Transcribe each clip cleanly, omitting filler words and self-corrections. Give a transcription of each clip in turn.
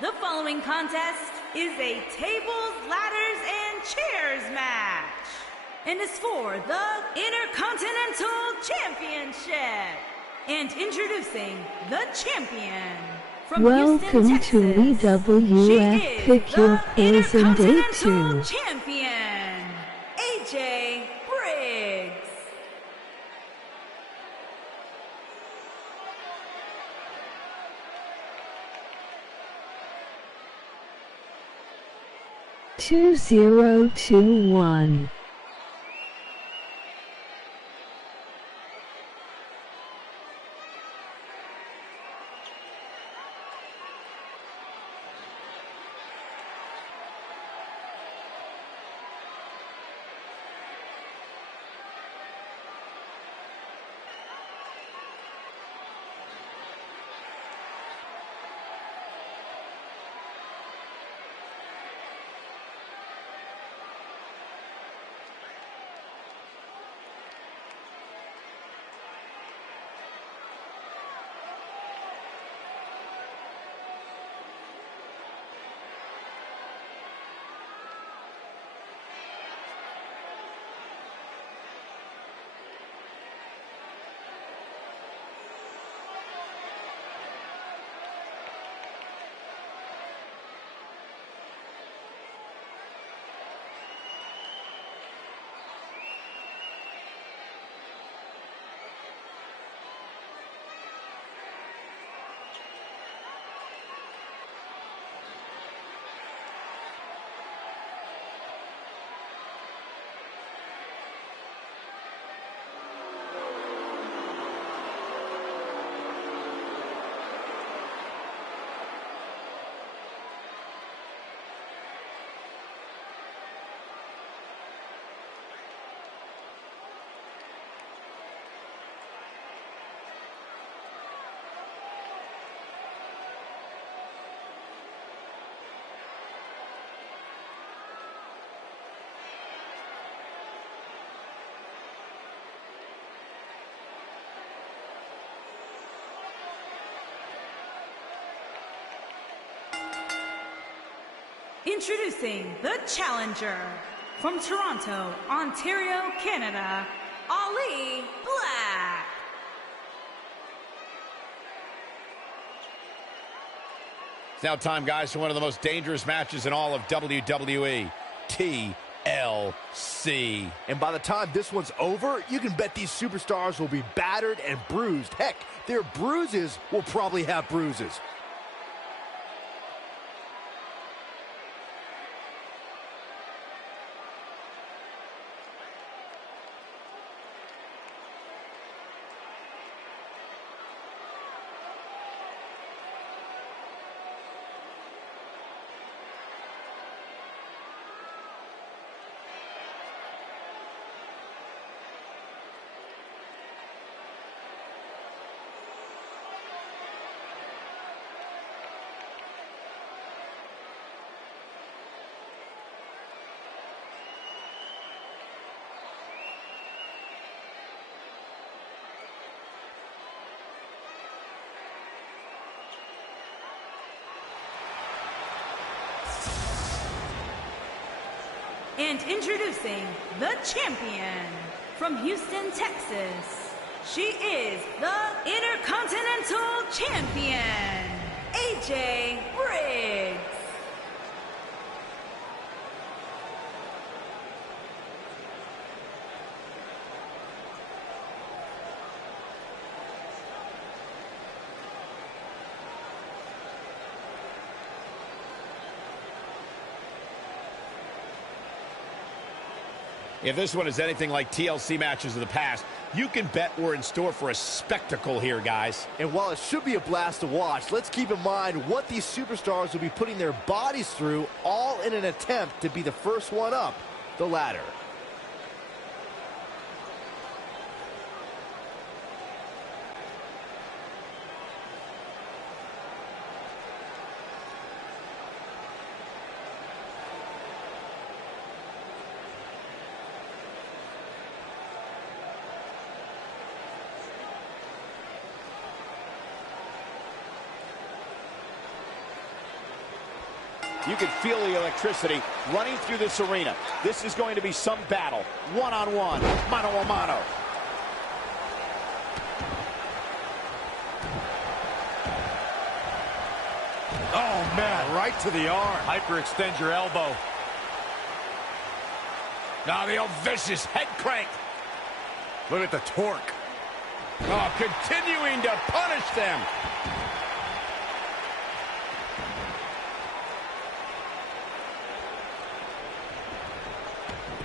The following contest is a tables, ladders, and chairs match, and is for the Intercontinental Championship. And introducing the champion from Welcome Houston, to Texas. EWF. Pick your poison day Intercontinental 2. Champion, AJ Briggs. Two 021. Introducing the challenger from Toronto, Ontario, Canada, Ali Black. It's now time, guys, for one of the most dangerous matches in all of WWE, TLC. And by the time this one's over, you can bet these superstars will be battered and bruised. Heck, their bruises will probably have bruises. And introducing the champion from Houston, Texas. She is the Intercontinental Champion, AJ Briggs. If this one is anything like TLC matches of the past, you can bet we're in store for a spectacle here, guys. And while it should be a blast to watch, let's keep in mind what these superstars will be putting their bodies through, all in an attempt to be the first one up the ladder. You can feel the electricity running through this arena. This is going to be some battle. One-on-one, mano-a-mano. Oh, man, right to the arm. Hyperextend your elbow. Now the old vicious head crank. Look at the torque. Oh, continuing to punish them.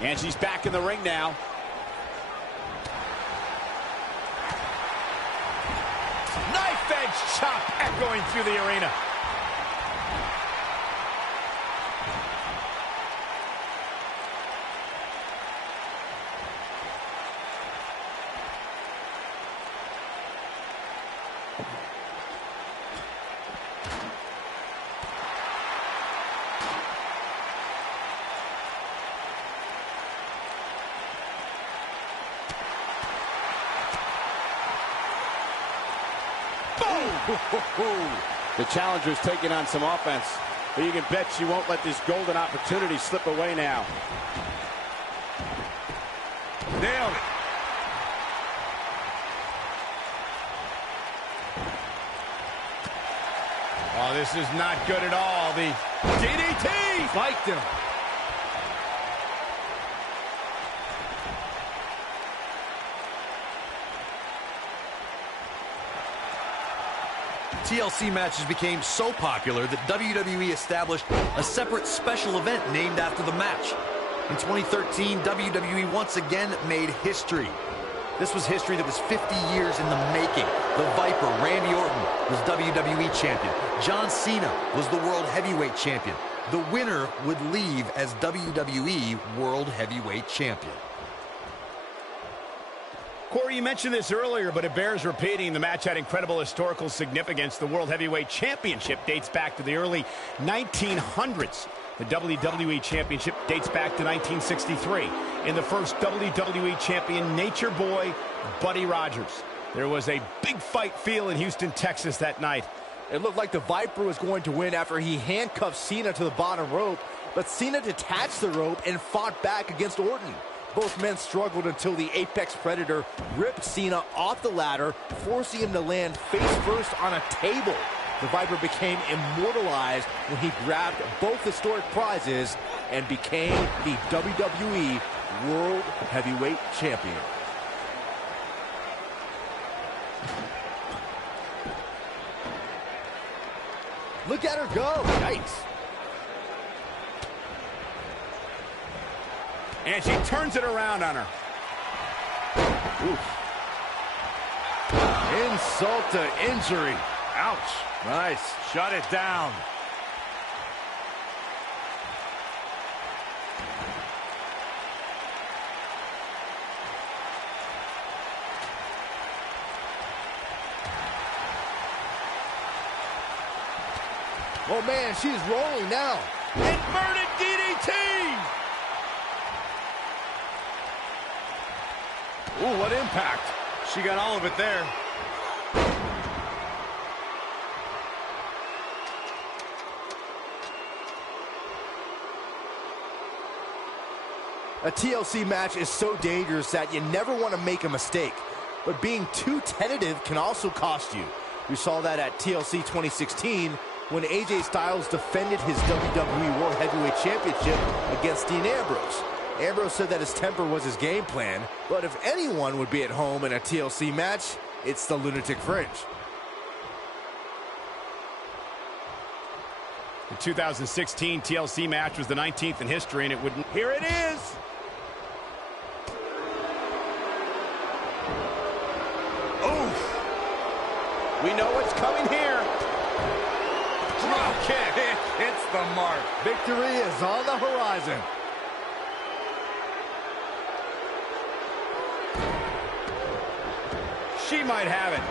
And she's back in the ring now. Knife edge chop echoing through the arena. The challenger's taking on some offense, but you can bet she won't let this golden opportunity slip away now. Nailed it. Oh, this is not good at all. The DDT! Spiked him. TLC matches became so popular that WWE established a separate special event named after the match. In 2013, WWE once again made history. This was history that was 50 years in the making. The Viper, Randy Orton, was WWE champion. John Cena was the World Heavyweight champion. The winner would leave as WWE World Heavyweight champion. Corey, you mentioned this earlier, but it bears repeating. The match had incredible historical significance. The World Heavyweight Championship dates back to the early 1900s. The WWE Championship dates back to 1963. In the first WWE champion, Nature Boy, Buddy Rogers. There was a big fight feel in Houston, Texas that night. It looked like the Viper was going to win after he handcuffed Cena to the bottom rope, but Cena detached the rope and fought back against Orton. Both men struggled until the Apex Predator ripped Cena off the ladder, forcing him to land face first on a table. The Viper became immortalized when he grabbed both historic prizes and became the WWE World Heavyweight Champion. Look at her go. Yikes. And she turns it around on her. Oof. Insult to injury. Ouch. Nice. Shut it down. Oh, man, she's rolling now. Inverted DDT! Ooh, what impact. She got all of it there. A TLC match is so dangerous that you never want to make a mistake. But being too tentative can also cost you. We saw that at TLC 2016 when AJ Styles defended his WWE World Heavyweight Championship against Dean Ambrose. Ambrose said that his temper was his game plan, but if anyone would be at home in a TLC match, it's the Lunatic Fringe. The 2016 TLC match was the 19th in history, and it wouldn't. Here it is! Oof! We know what's coming here. Drop kick! It's the mark. Victory is on the horizon. She might have it.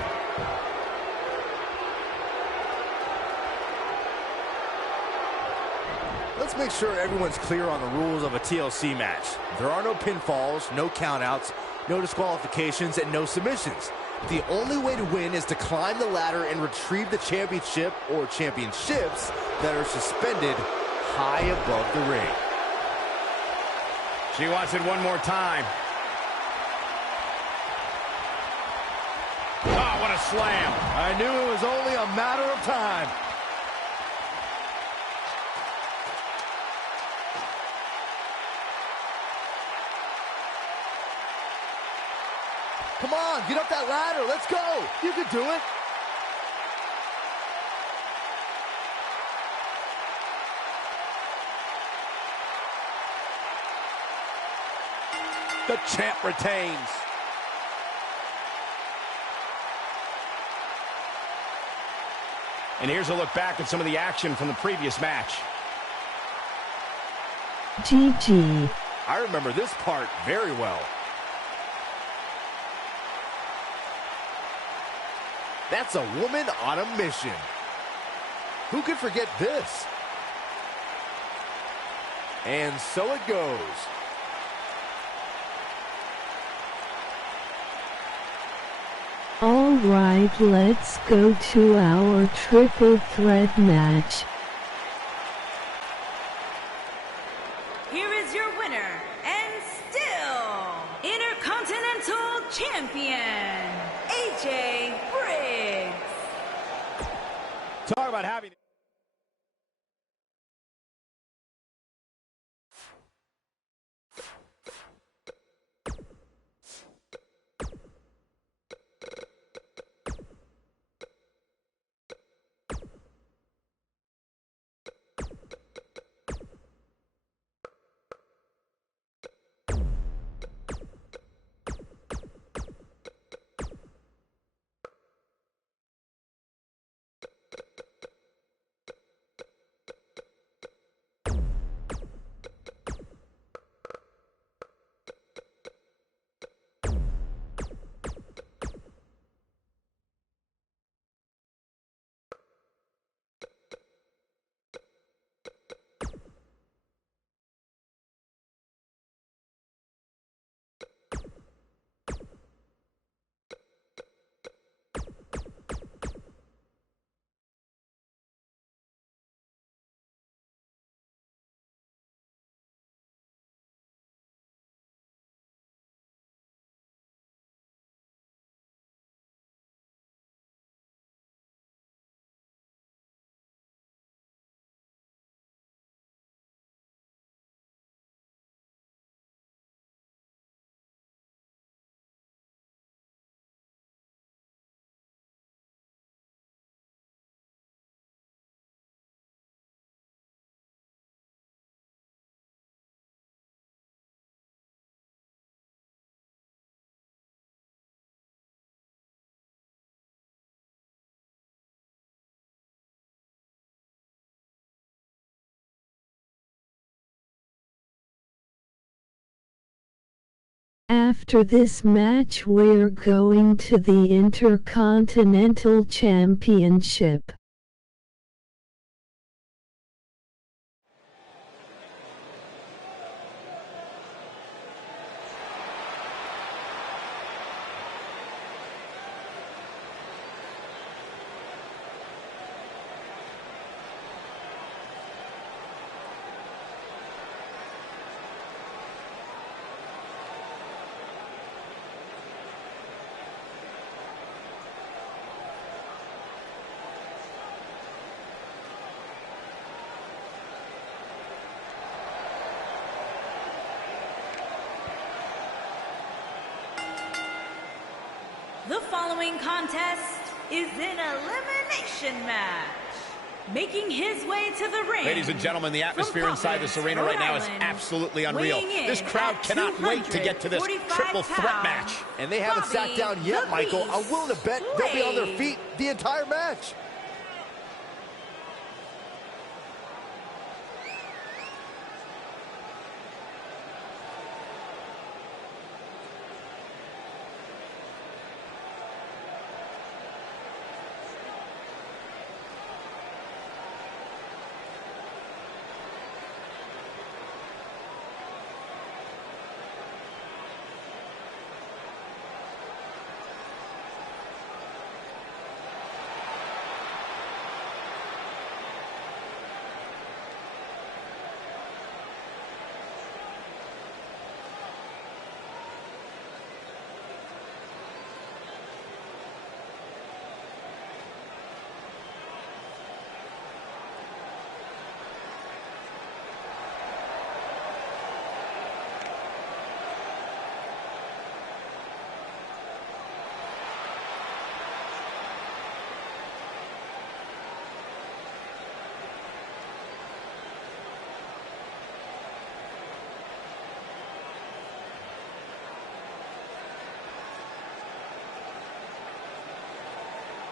Let's make sure everyone's clear on the rules of a TLC match. There are no pinfalls, no countouts, no disqualifications, and no submissions. The only way to win is to climb the ladder and retrieve the championship or championships that are suspended high above the ring. She wants it one more time. Oh, what a slam. I knew it was only a matter of time. Come on, get up that ladder. Let's go. You can do it. The champ retains. And here's a look back at some of the action from the previous match. GG. I remember this part very well. That's a woman on a mission. Who could forget this? And so it goes. All right, let's go to our triple threat match. Here is your winner, and still Intercontinental Champion, AJ Briggs. Talk about having... After this match, we're going to the Intercontinental Championship. The following contest is an elimination match. Making his way to the ring. Ladies and gentlemen, the atmosphere inside this arena right now is absolutely unreal. This crowd cannot wait to get to this triple threat match. And they haven't sat down yet, Michael. I'm willing to bet they'll be on their feet the entire match.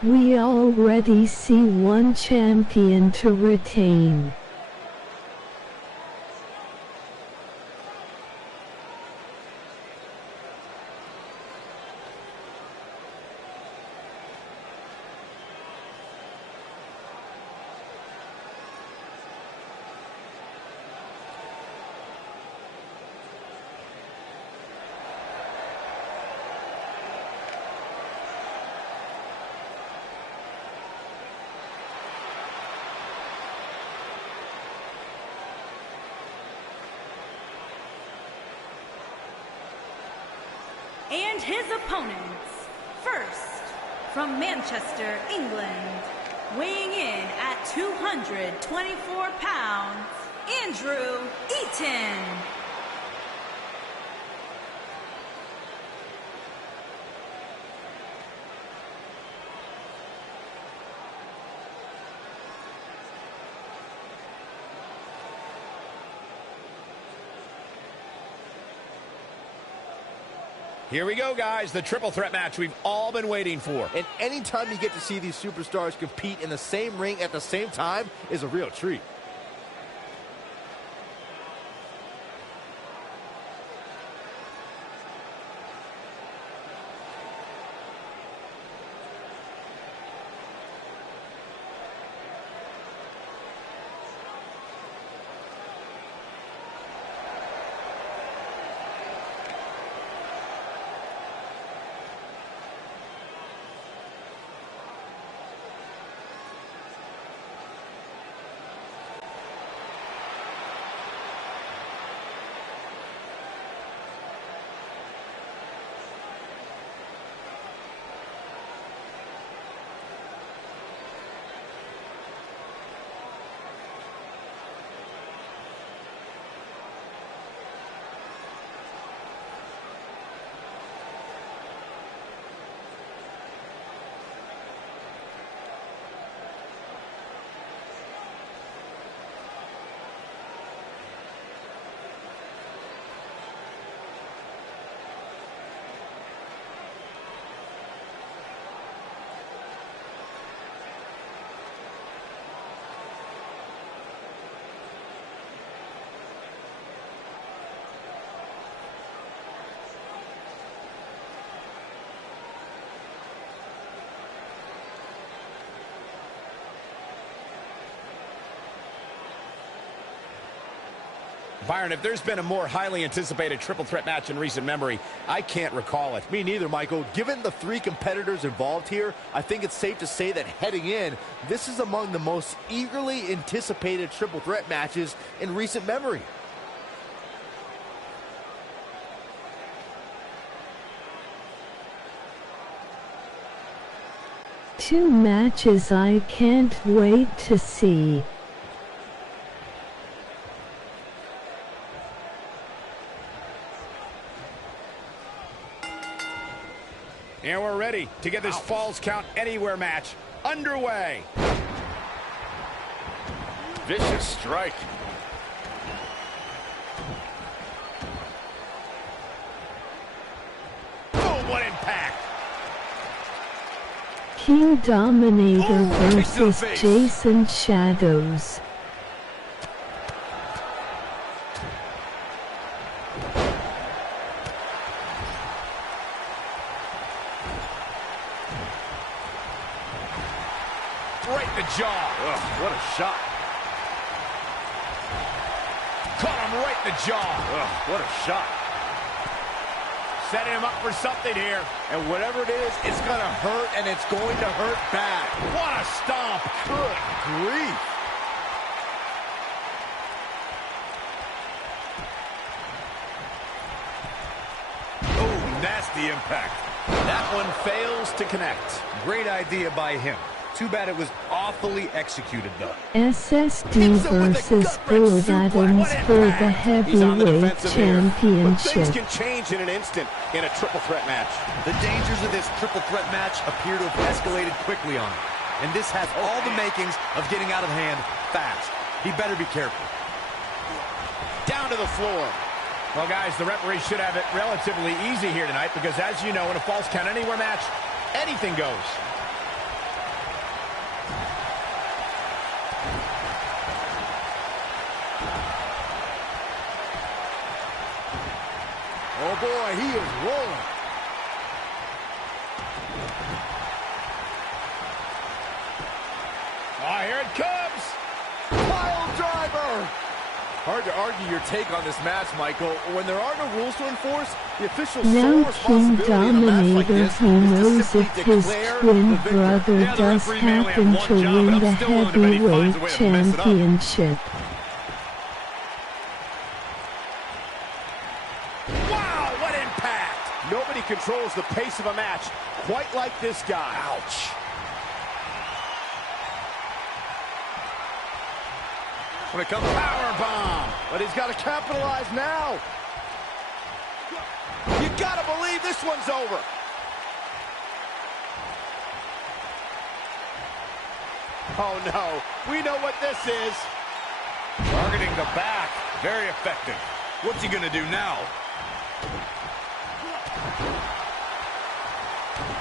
We already see one champion to retain. And his opponents, first, from Manchester, England, weighing in at 224 pounds, Andrew Eaton. Here we go, guys. The triple threat match we've all been waiting for. And anytime you get to see these superstars compete in the same ring at the same time is a real treat. Byron, if there's been a more highly anticipated triple threat match in recent memory, I can't recall it. Me neither, Michael. Given the three competitors involved here, I think it's safe to say that heading in, this is among the most eagerly anticipated triple threat matches in recent memory. Two matches I can't wait to see. And we're ready to get this Falls Count Anywhere match underway. Vicious strike. Boom, what impact. King Dominator Kick to the versus face. Jason Shadows. Right in the jaw. Ugh, what a shot. Caught him right in the jaw. Ugh, what a shot. Setting him up for something here. And whatever it is, it's going to hurt, and it's going to hurt bad. What a stomp. Good grief. Oh, nasty impact. That one fails to connect. Great idea by him. Too bad it was awfully executed, though. SSD versus Bull Adams for the heavyweight But things championship. can change in an instant in a triple threat match. The dangers of this triple threat match appear to have escalated quickly on him. And this has all the makings of getting out of hand fast. He better be careful. Down to the floor. Well, guys, the referee should have it relatively easy here tonight because, as you know, in a Falls Count Anywhere match, anything goes. Oh boy, he is rolling. Oh, here it comes. Pile driver. Hard to argue your take on this match, Michael. When there are no rules to enforce, the official's sole Now King responsibility in a match like Dominator, this who is to knows simply if his declare twin the victor. brother Yeah, the does referee may only have happen one to job, win but the I'm still willing to bet he finds a heavyweight way to mess it up. championship. Wow, what impact! Nobody controls the pace of a match quite like this guy. Ouch. When it comes power bomb, But he's got to capitalize now. you gotta believe this one's over. Oh no, we know what this is. Targeting the back. Very effective. What's he going to do now?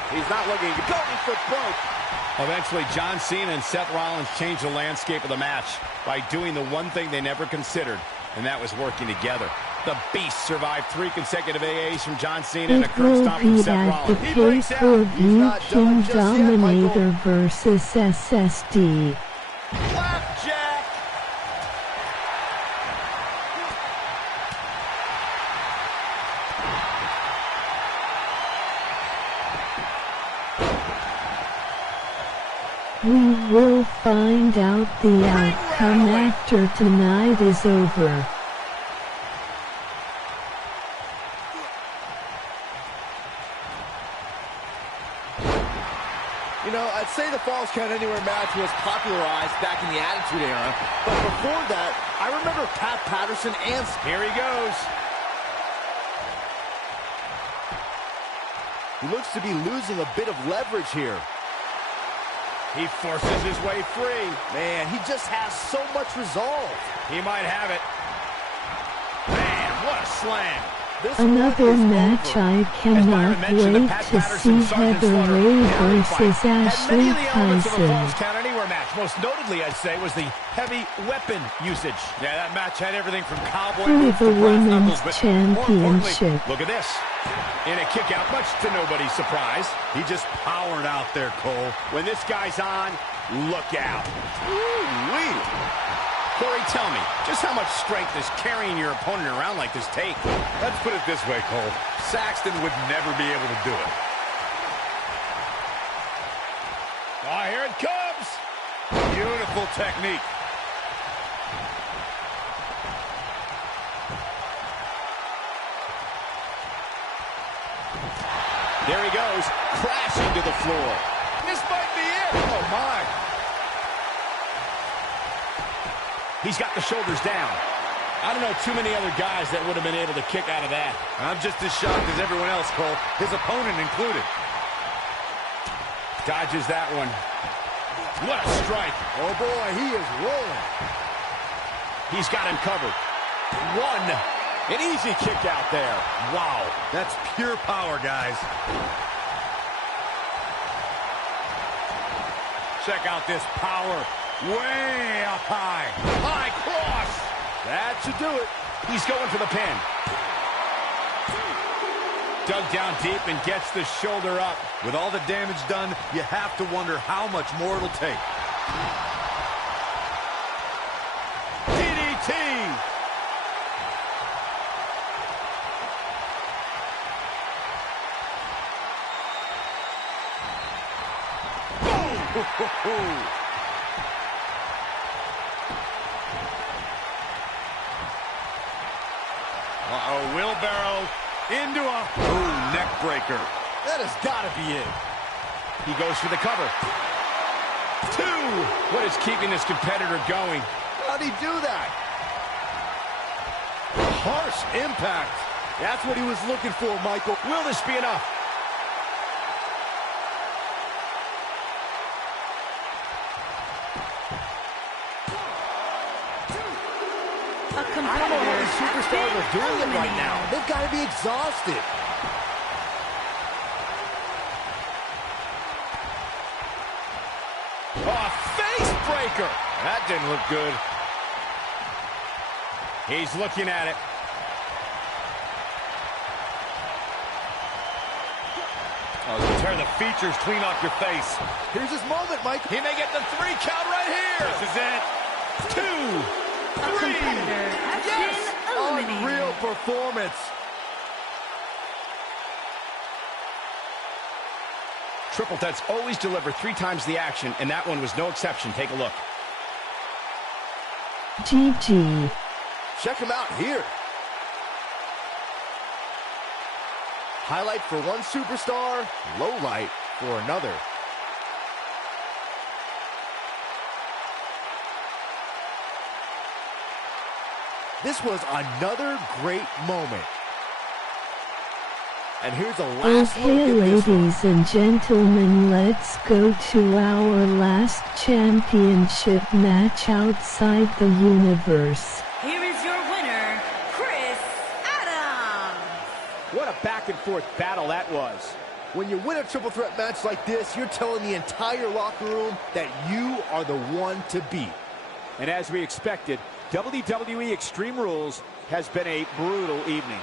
He's not looking good. Foot broke. Eventually, John Cena and Seth Rollins changed the landscape of the match by doing the one thing they never considered, and that was working together. The Beast survived 3 consecutive AAs from John Cena and a It curb will stomp from be Seth at the Rollins. He breaks out. pay-per-view not King done just yet, Michael. Dominator versus SSD. Flapjack. We will find out the outcome after tonight is over. You know, I'd say the Falls Count Anywhere match was popularized back in the Attitude Era, but before that, I remember Pat Patterson and... Here he goes. He looks to be losing a bit of leverage here. He forces his way free. Man, he just has so much resolve. He might have it. Man, what a slam. This Another one is match over. I cannot wait to see Heather Ray versus Ashley Many of the elements of a Falls Tyson. Count Anywhere match, most notably, I'd say, was the heavy weapon usage. Yeah, that match had everything from cowboy For boots the to brass women's knuckles, but more importantly, championship. look at this. In a kick out, much to nobody's surprise. He just powered out there, Cole. When this guy's on, look out. Ooh-wee. Corey, tell me, just how much strength does carrying your opponent around like this take? Let's put it this way, Cole. Saxton would never be able to do it. Oh, here it comes. Beautiful technique. There he goes, crashing to the floor. This might be it. Oh, my. He's got the shoulders down. I don't know too many other guys that would have been able to kick out of that. I'm just as shocked as everyone else, Cole. His opponent included. Dodges that one. What a strike. Oh boy, he is rolling. He's got him covered. One. An easy kick out there. Wow. That's pure power, guys. Check out this power. Way up high. High cross. That should do it. He's going for the pin. Dug down deep and gets the shoulder up. With all the damage done, you have to wonder how much more it'll take. DDT. Boom. Uh-oh, wheelbarrow into a Neck breaker. That has got to be it. He goes for the cover. 2. What is keeping this competitor going? How'd he do that? Harsh impact. That's what he was looking for, Michael. Will this be enough? A I don't know how competitor these has superstars been are doing it right now. eliminated. They've got to be exhausted. Oh, face breaker. That didn't look good. He's looking at it. Tear the features clean off your face. Here's his moment, Mike. He may get the 3 count right here. This is it. 2, 3. A competitor has been eliminated. Unreal performance. Triple threats always deliver 3 times the action, and that one was no exception. Take a look. GG. Check him out here. Highlight for one superstar, low light for another. This was another great moment. And here's a last look Okay, at this one. ladies and gentlemen, let's go to our last championship match outside the universe. Here is your winner, Chris Adams. What a back-and-forth battle that was. When you win a triple threat match like this, you're telling the entire locker room that you are the one to beat. And as we expected, WWE Extreme Rules has been a brutal evening.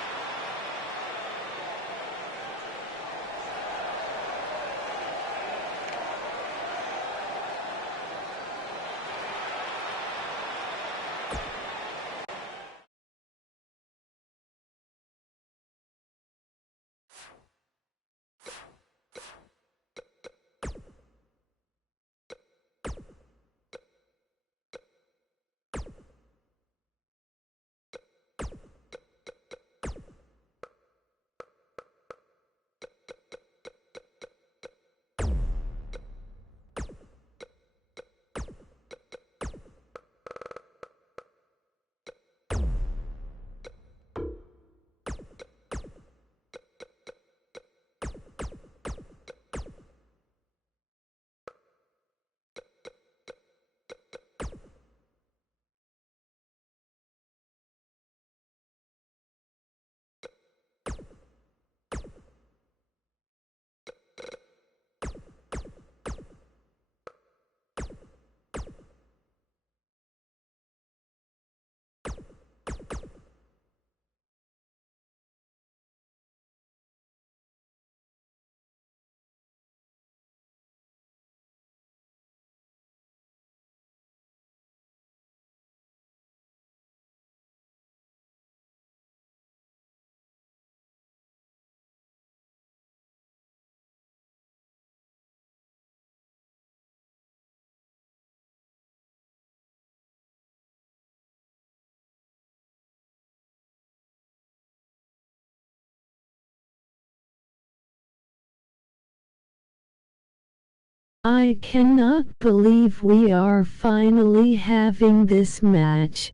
I cannot believe we are finally having this match.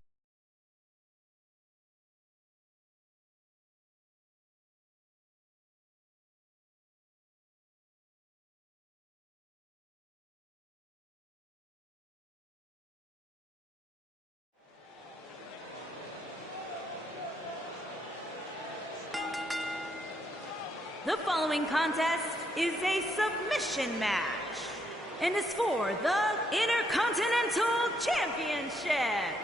The following contest is a submission match and is for the Intercontinental Championship.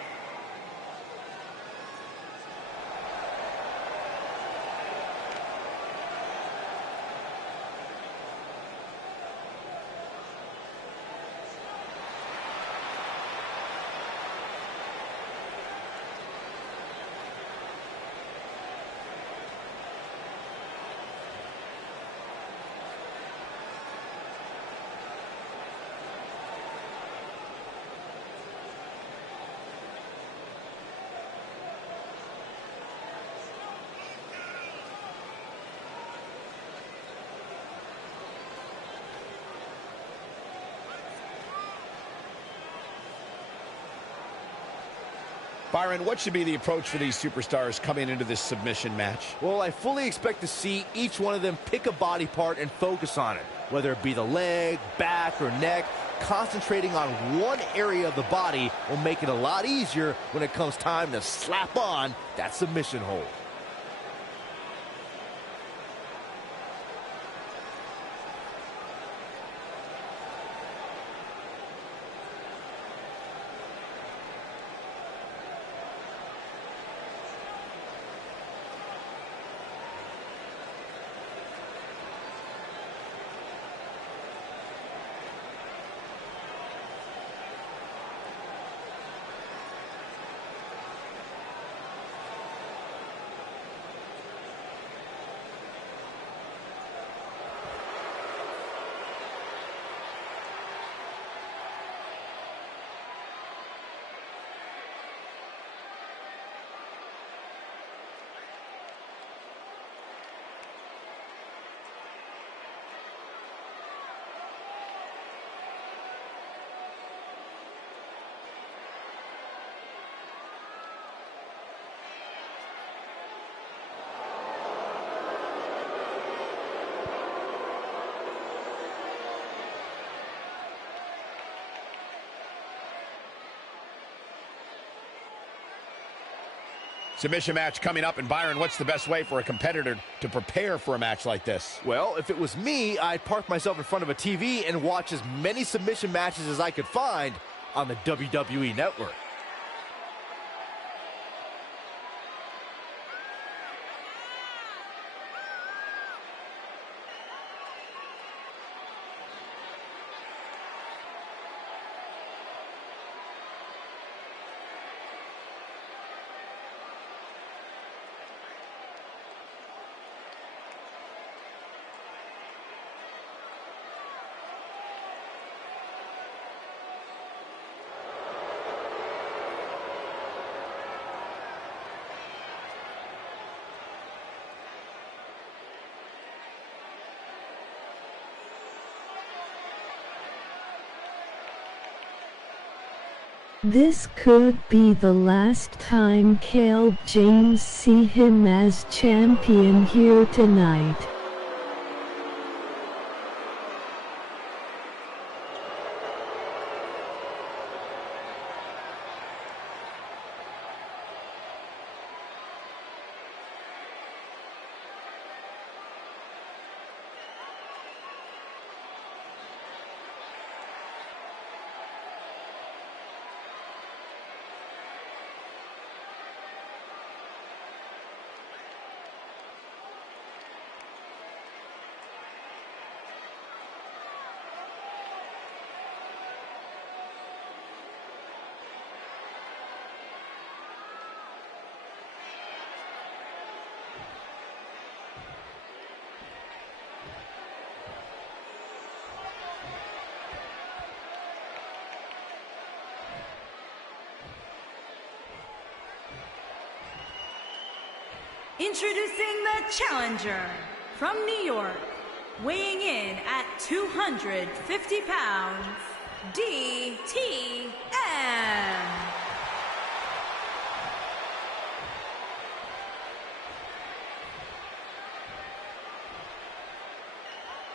Byron, what should be the approach for these superstars coming into this submission match? Well, I fully expect to see each one of them pick a body part and focus on it, whether it be the leg, back, or neck. Concentrating on one area of the body will make it a lot easier when it comes time to slap on that submission hold. Submission match coming up, and Byron, what's the best way for a competitor to prepare for a match like this? Well, if it was me, I'd park myself in front of a TV and watch as many submission matches as I could find on the WWE Network. This could be the last time Cale James see him as champion here tonight. Introducing the challenger from New York, weighing in at 250 pounds, DTM.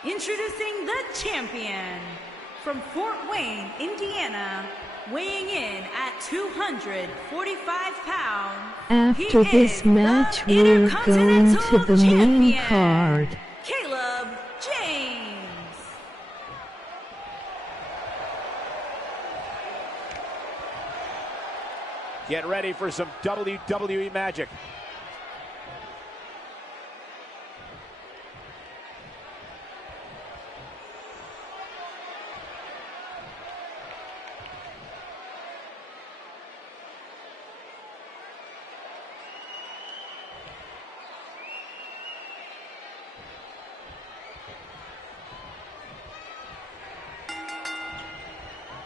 Introducing the champion from Fort Wayne, Indiana, weighing in at 245 pounds. After this match, we're going to the main card. Caleb James. Get ready for some WWE magic.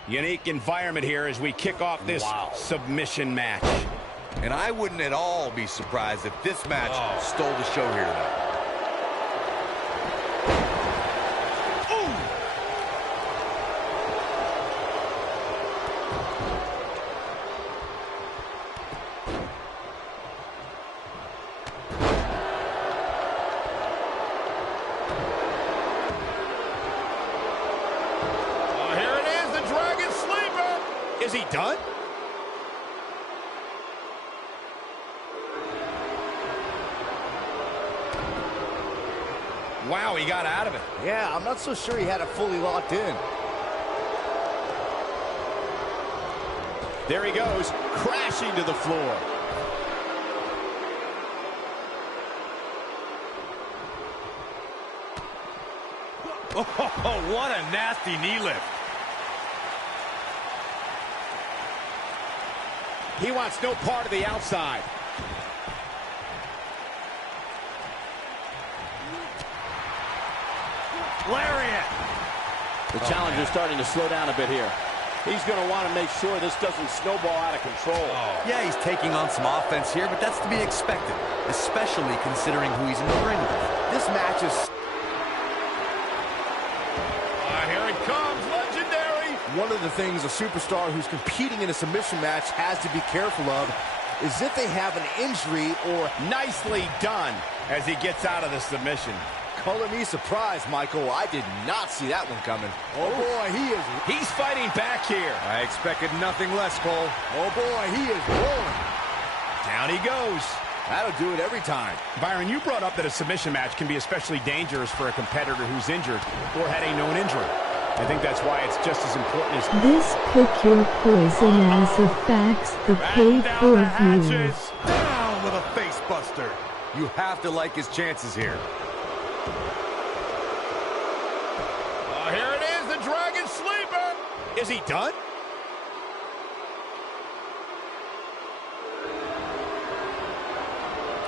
Unique environment here as we kick off this submission match. And I wouldn't at all be surprised if this match stole the show here tonight. Is he done? Wow, he got out of it. Yeah, I'm not so sure he had it fully locked in. There he goes, crashing to the floor. Oh, what a nasty knee lift. He wants no part of the outside. Lariat. The challenger's starting to slow down a bit here. He's going to want to make sure this doesn't snowball out of control. Yeah, he's taking on some offense here, but that's to be expected, especially considering who he's in the ring with. This match is... Here it comes, legendary. One of the things a superstar who's competing in a submission match has to be careful of is if they have an injury or... Nicely done as he gets out of the submission. Color me surprised, Michael. I did not see that one coming. Oh, boy, He's fighting back here. I expected nothing less, Cole. Oh, boy, he is rolling. Down he goes. That'll do it every time. Byron, you brought up that a submission match can be especially dangerous for a competitor who's injured or had a known injury. I think that's why it's just as important as... This pick your poison as affects the pay-per-view. Down with a face buster. You have to like his chances here. Here it is, the Dragon Sleeper. Is he done?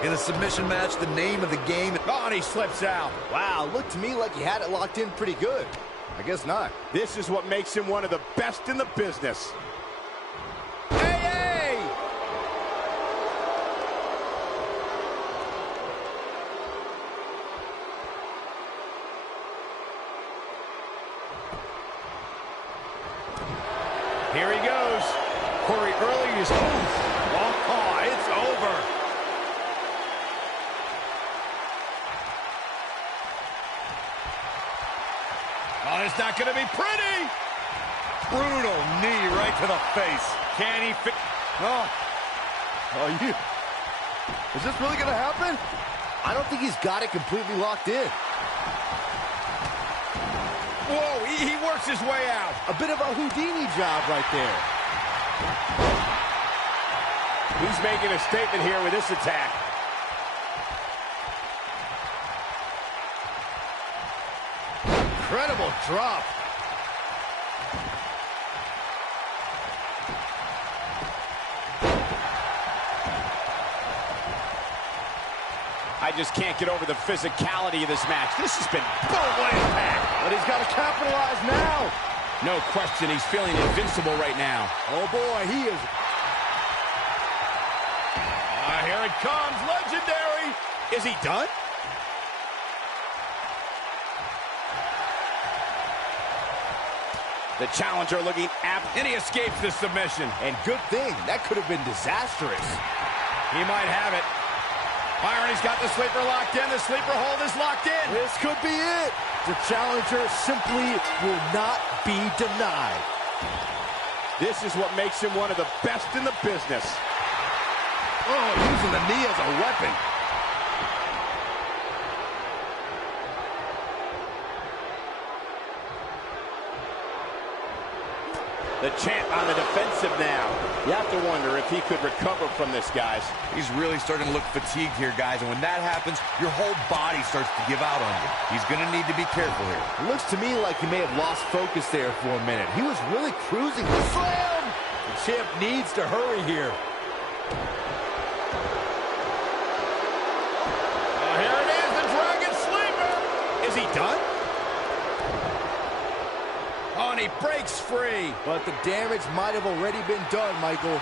In a submission match, the name of the game... Oh, and he slips out. Wow, looked to me like he had it locked in pretty good. I guess not. This is what makes him one of the best in the business. Hey! Here he goes. Corey, earlier you said, oh, it's over. Oh, it's not going to be pretty. Brutal knee right to the face. Can he fit? Oh, is this really going to happen? I don't think he's got it completely locked in. Whoa, he works his way out. A bit of a Houdini job right there. He's making a statement here with this attack. Incredible drop. I just can't get over the physicality of this match. This has been boom, impact. But he's got to capitalize now. No question, he's feeling invincible right now. Oh, boy, he is. Here it comes, legendary. Is he done? The challenger looking apt, and he escapes the submission. And good thing, that could have been disastrous. He might have it. Byron, he's got the sleeper locked in. The sleeper hold is locked in. This could be it. The challenger simply will not be denied. This is what makes him one of the best in the business. Oh, using the knee as a weapon. The champ on the defensive now. You have to wonder if he could recover from this, guys. He's really starting to look fatigued here, guys. And when that happens, your whole body starts to give out on you. He's going to need to be careful here. It looks to me like he may have lost focus there for a minute. He was really cruising. Slam! The champ needs to hurry here. Here it is, the Dragon Sleeper. Is he done? Oh, and he breaks free. But the damage might have already been done, Michael.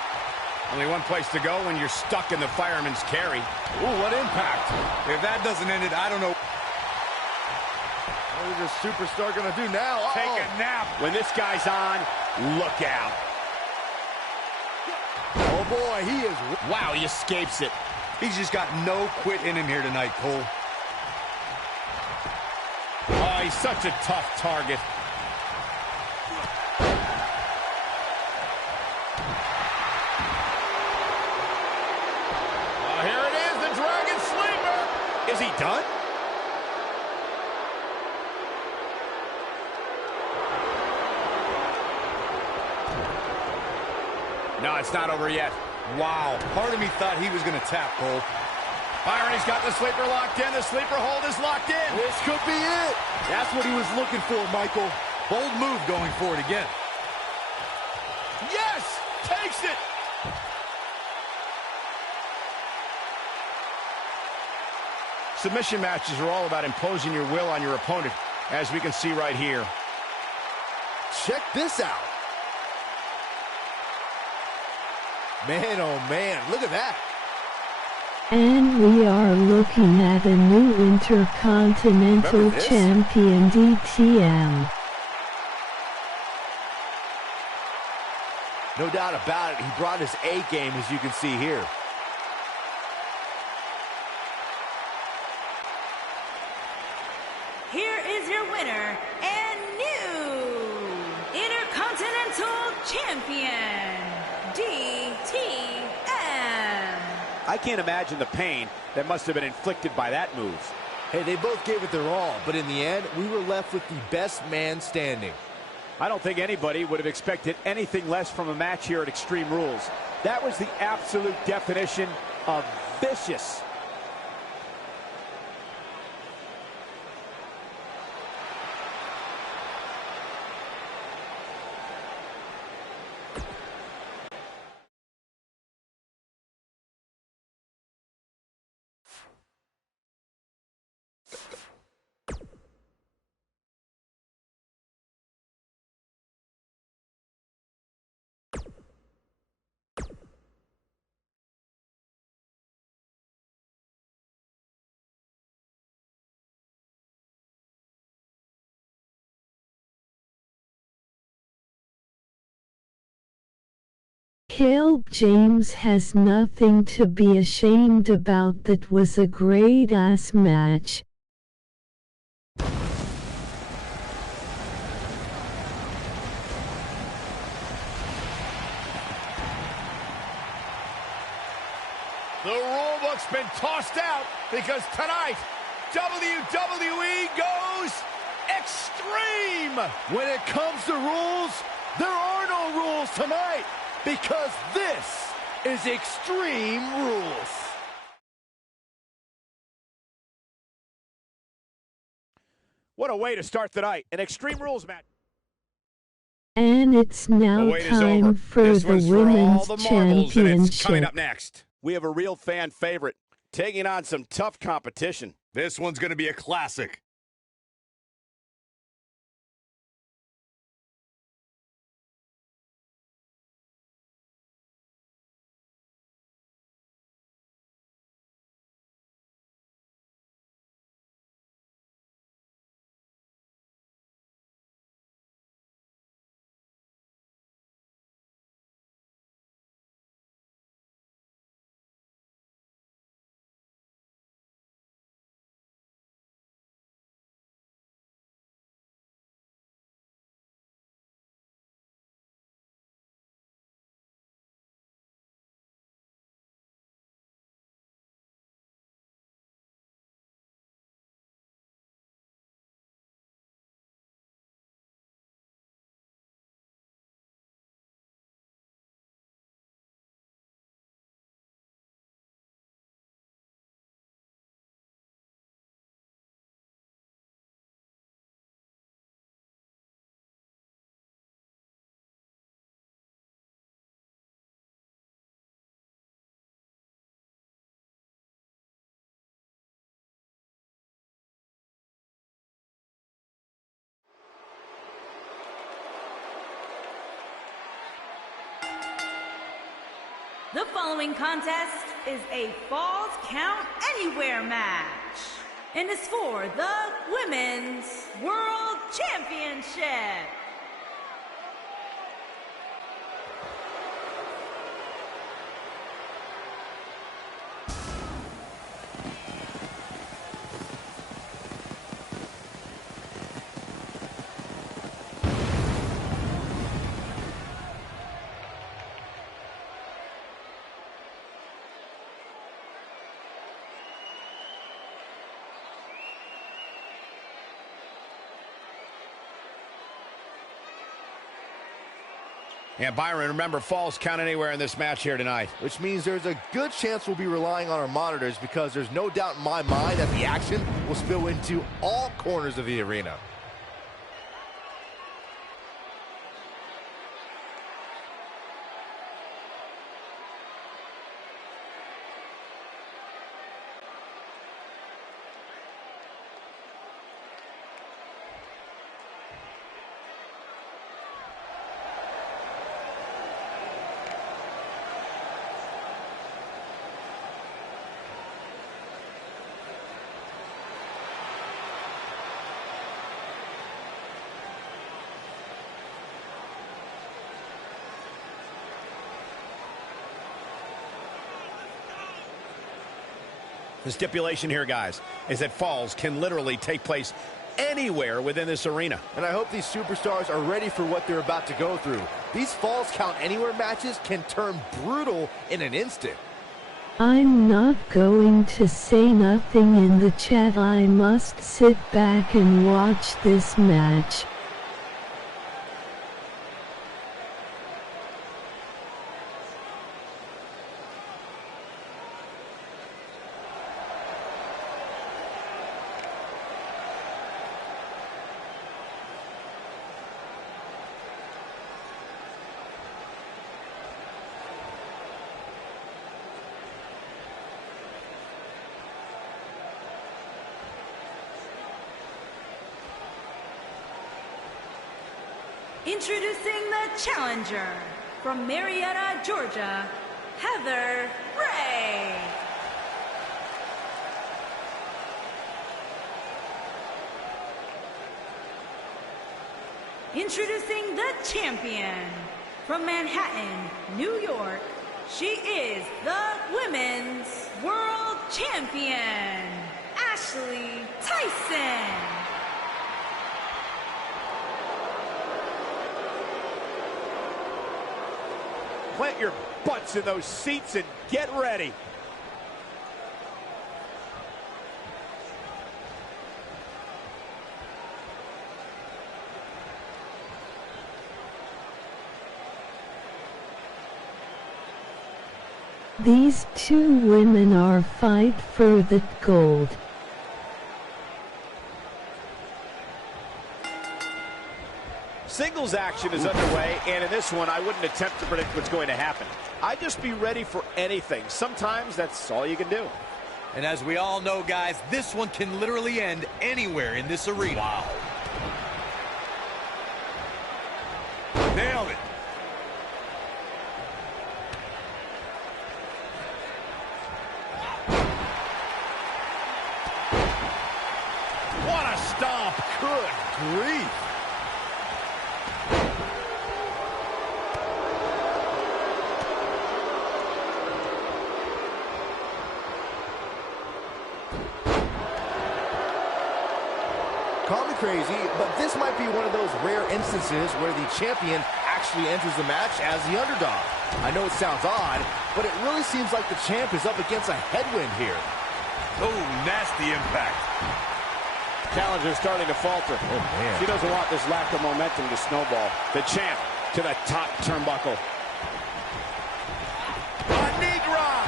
Only one place to go when you're stuck in the fireman's carry. Ooh, what impact. If that doesn't end it, I don't know. What is this superstar going to do now? Take a nap. When this guy's on, look out. Oh, boy, he is... Wow, he escapes it. He's just got no quit in him here tonight, Cole. Oh, he's such a tough target. Here it is, the Dragon Sleeper. Is he done? No, it's not over yet. Wow, part of me thought he was going to tap, Cole. Byron, he's got the sleeper locked in. The sleeper hold is locked in. This could be it. That's what he was looking for, Michael. Bold move going forward again. Yes! Takes it! Submission matches are all about imposing your will on your opponent, as we can see right here. Check this out. Man, oh man, look at that. And we are looking at a new Intercontinental Champion DTM. No doubt about it, he brought his A game, as you can see here. Here is your winner and new Intercontinental Champion, DTM, can't imagine the pain that must have been inflicted by that move. Hey, they both gave it their all, but in the end, we were left with the best man standing. I don't think anybody would have expected anything less from a match here at Extreme Rules. That was the absolute definition of vicious. Caleb James has nothing to be ashamed about. That was a great-ass match. The rulebook's been tossed out because tonight, WWE goes extreme. When it comes to rules, there are no rules tonight because this is Extreme Rules. What a way to start the night. An Extreme Rules match. And it's now time for the Women's Championship. Coming up next, we have a real fan favorite taking on some tough competition. This one's going to be a classic. The following contest is a Falls Count Anywhere match, and is for the Women's World Championship. And Byron, remember, Falls count anywhere in this match here tonight. Which means there's a good chance we'll be relying on our monitors, because there's no doubt in my mind that the action will spill into all corners of the arena. The stipulation here, guys, is that falls can literally take place anywhere within this arena. And I hope these superstars are ready for what they're about to go through. These Falls Count Anywhere matches can turn brutal in an instant. I'm not going to say nothing in the chat. I must sit back and watch this match. Introducing the challenger from Marietta, Georgia, Heather Ray. Introducing the champion from Manhattan, New York. She is the Women's World Champion, Ashley Tyson. Plant your butts in those seats and get ready. These two women are fight for the gold. Singles action is underway, and in this one, I wouldn't attempt to predict what's going to happen. I'd just be ready for anything. Sometimes that's all you can do. And as we all know, guys, this one can literally end anywhere in this arena. Wow. Nailed it. What a stomp. Good grief. Call me crazy, but this might be one of those rare instances where the champion actually enters the match as the underdog. I know it sounds odd, but it really seems like the champ is up against a headwind here. Oh, nasty impact. Challenger's starting to falter. Oh, man. She doesn't want this lack of momentum to snowball. The champ to the top turnbuckle. A knee drop.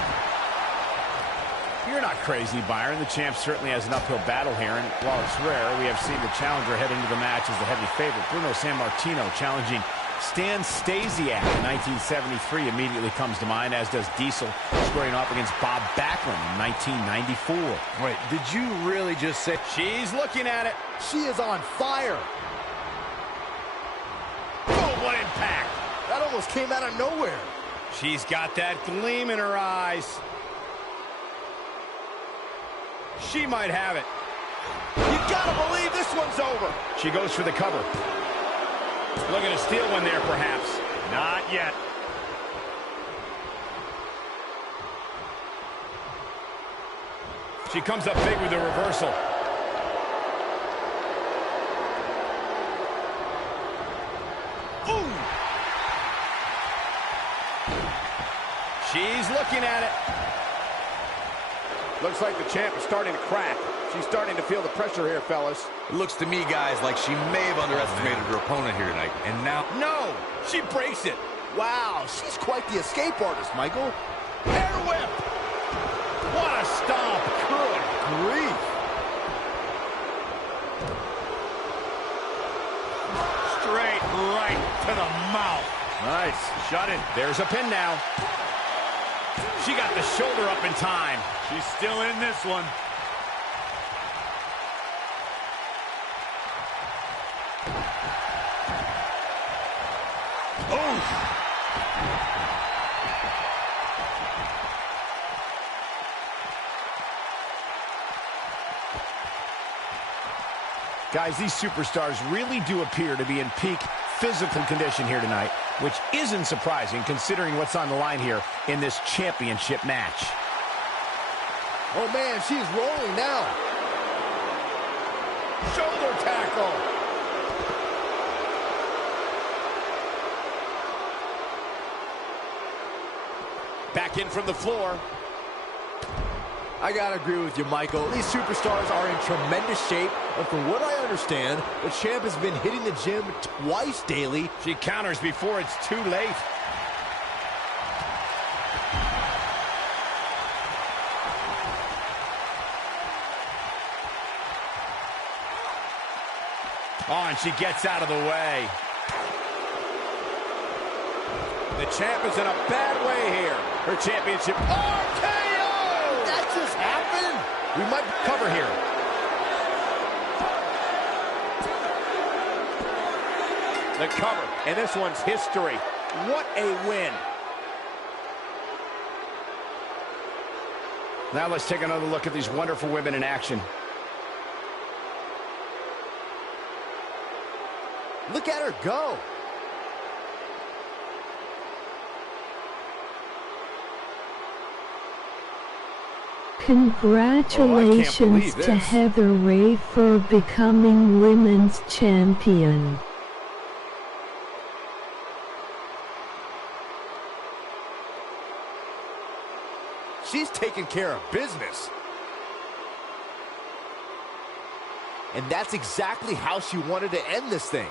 You're not crazy, Byron. The champ certainly has an uphill battle here, and while it's rare, we have seen the challenger head into the match as the heavy favorite. Bruno Sammartino challenging Stan Stasiak in 1973 immediately comes to mind, as does Diesel squaring off against Bob Backlund in 1994. Wait, did you really just say... She's looking at it. She is on fire. Oh, what impact. That almost came out of nowhere. She's got that gleam in her eyes. She might have it. You gotta believe this one's over. She goes for the cover. Looking to steal one there, perhaps. Not yet. She comes up big with the reversal. Ooh! She's looking at it. Looks like the champ is starting to crack. She's starting to feel the pressure here, fellas. It looks to me, guys, like she may have underestimated her opponent here tonight. And now... No! She breaks it. Wow, she's quite the escape artist, Michael. Air whip! What a stomp! Good grief! Straight right to the mouth. Nice. Shut it. There's a pin now. She got the shoulder up in time. She's still in this one. Oh! Guys, these superstars really do appear to be in peak physical condition here tonight, which isn't surprising considering what's on the line here in this championship match. Oh, man, she's rolling now. Shoulder tackle. Back in from the floor. I gotta agree with you, Michael. These superstars are in tremendous shape, and from what I understand, the champ has been hitting the gym twice daily. She counters before it's too late. Oh, and she gets out of the way. The champ is in a bad way here. Her championship RKO! That just happened? We might cover here. The cover, and this one's history. What a win. Now let's take another look at these wonderful women in action. Look at her go. Congratulations to Heather Ray for becoming women's champion. She's taking care of business. And that's exactly how she wanted to end this thing.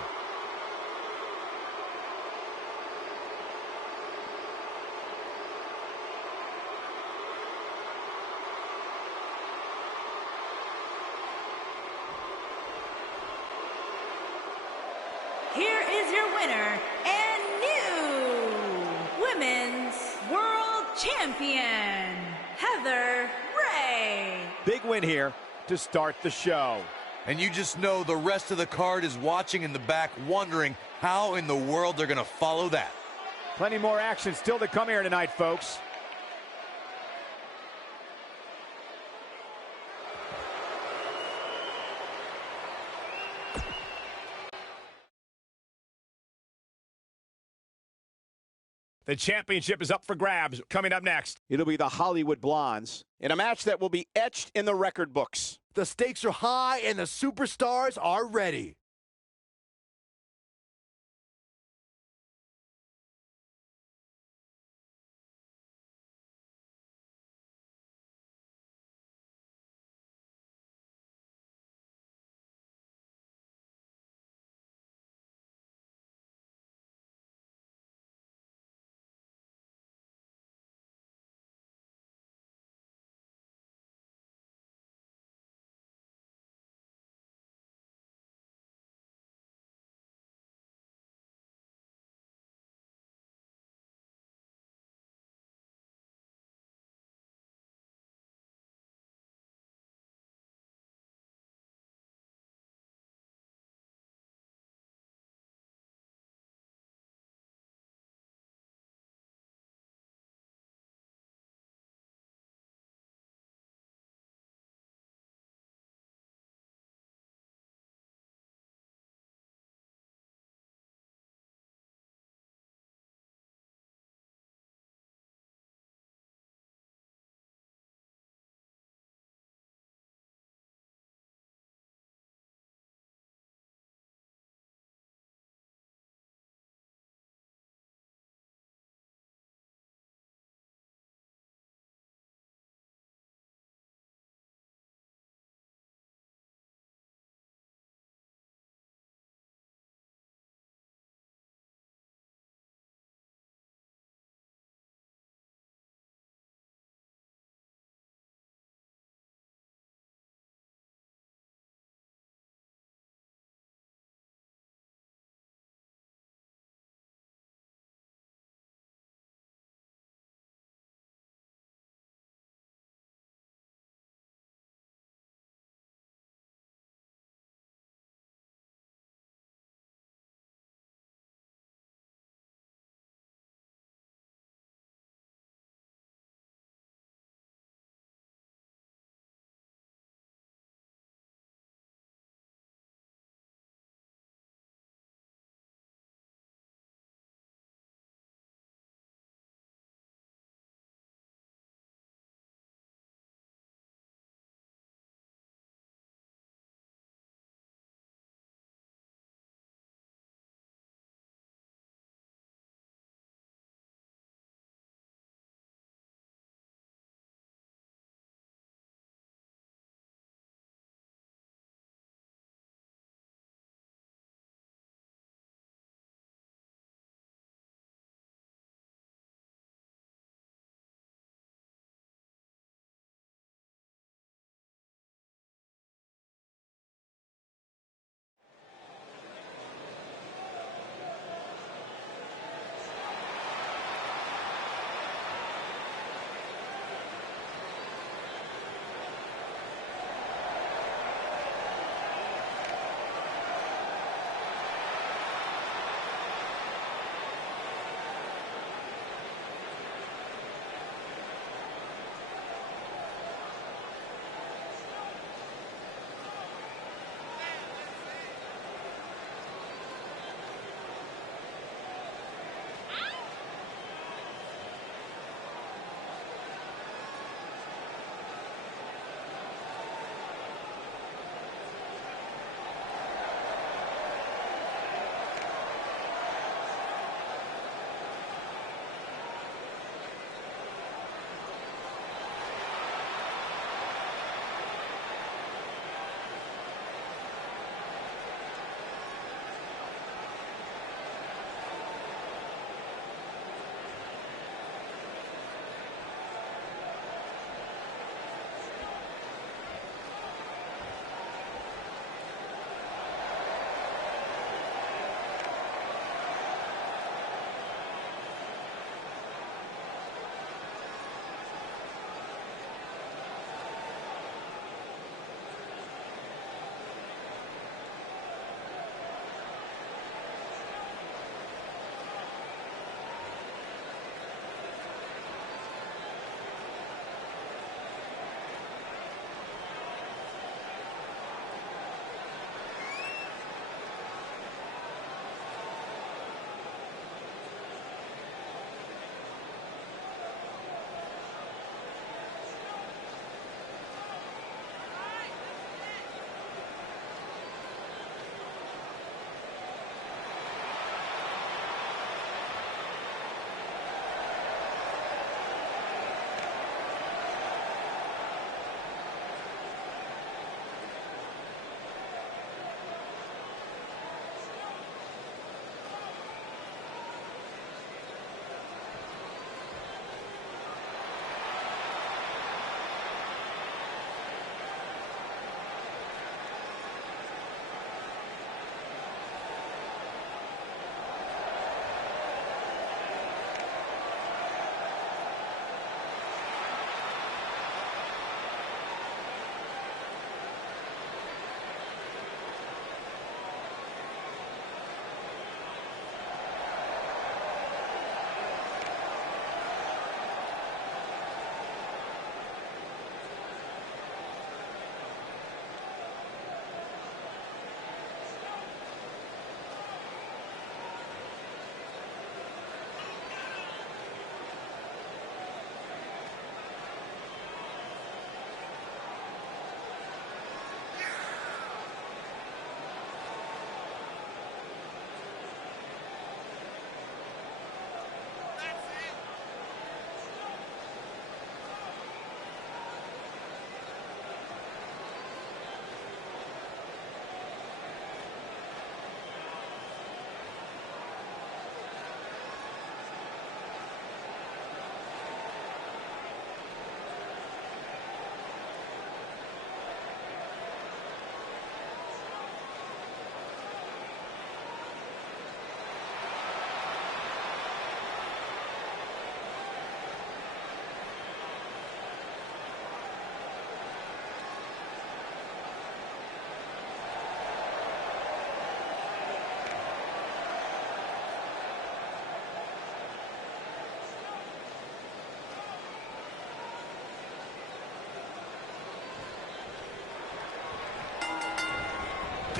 Here is your winner and new Women's World Champion, Heather Ray. Big win here to start the show. And you just know the rest of the card is watching in the back, wondering how in the world they're going to follow that. Plenty more action still to come here tonight, folks. The championship is up for grabs. Coming up next, it'll be the Hollywood Blondes in a match that will be etched in the record books. The stakes are high and the superstars are ready.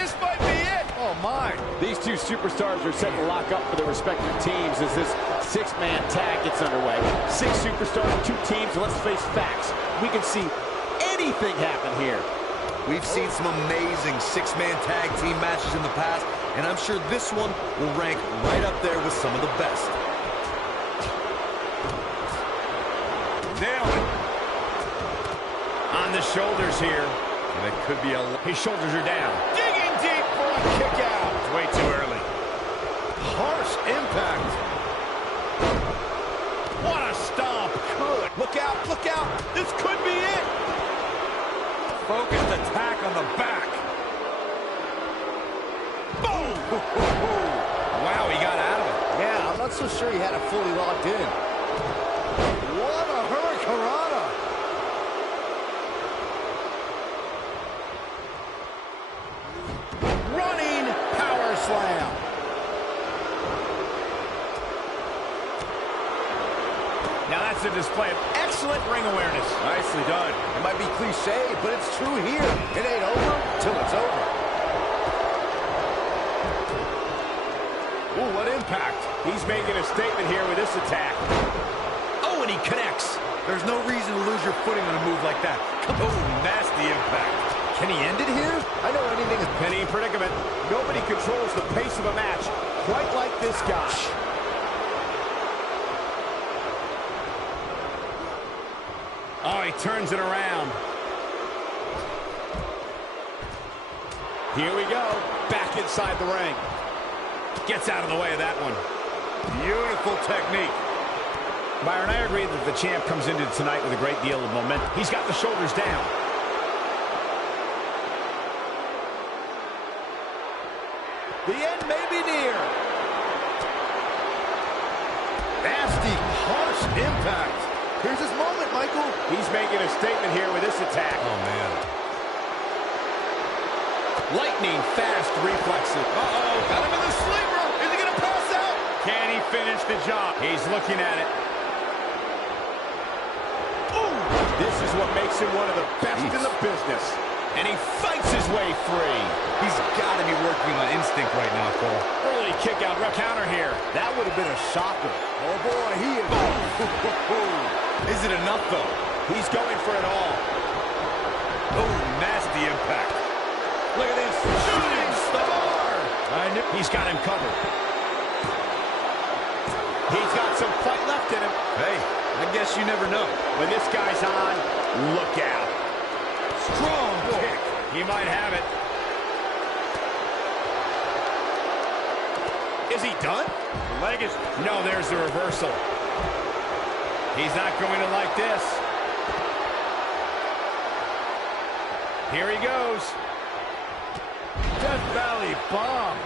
This might be it. Oh, my. These two superstars are set to lock up for their respective teams as this six-man tag gets underway. 6 superstars, 2 teams. Let's face facts. We can see anything happen here. We've seen some amazing 6-man tag team matches in the past, and I'm sure this one will rank right up there with some of the best. Nailed it. On the shoulders here. And it could be a... His shoulders are down. Digging deep for a kick out. It's way too early. Harsh impact. What a stomp. Good. Look out, look out. This could be it. Focused attack on the back. Boom. Wow, he got out of it. Yeah, I'm not so sure he had it fully locked in. What a hurricanrana. Running power slam. Now that's a display of excellent ring awareness. Nicely done. It might be cliche, but it's true here. It ain't over till it's over. Ooh, what impact. He's making a statement here with this attack. Oh, and he connects. There's no reason to lose your footing on a move like that. Oh, nasty impact. Can he end it here? I know anything is Penny predicament. Nobody controls the pace of a match quite like this guy. Oh, he turns it around. Here we go. Back inside the ring. Gets out of the way of that one. beautiful technique. Byron, I agree that the champ comes into tonight with a great deal of momentum. He's got the shoulders down. The end may be near. Nasty, harsh impact. Here's his moment, Michael. He's making a statement here with this attack. Oh, man. Lightning fast reflexes. Uh-oh, got him in the sleeper. Is he going to pass out? Can he finish the job? He's looking at it. Ooh! This is what makes him one of the best in the business. And he fights his way free. He's got to be working on instinct right now, Cole. Early kick out, counter here. That would have been a shocker. Oh, boy, he is. Is it enough, though? He's going for it all. Oh, nasty impact. Look at this. Shooting star. He's got him covered. He's got some fight left in him. Hey, I guess you never know. When this guy's on, look out. Strong kick. He might have it. Is he done? Leg is... No, there's the reversal. He's not going to like this. Here he goes. Death Valley bomb.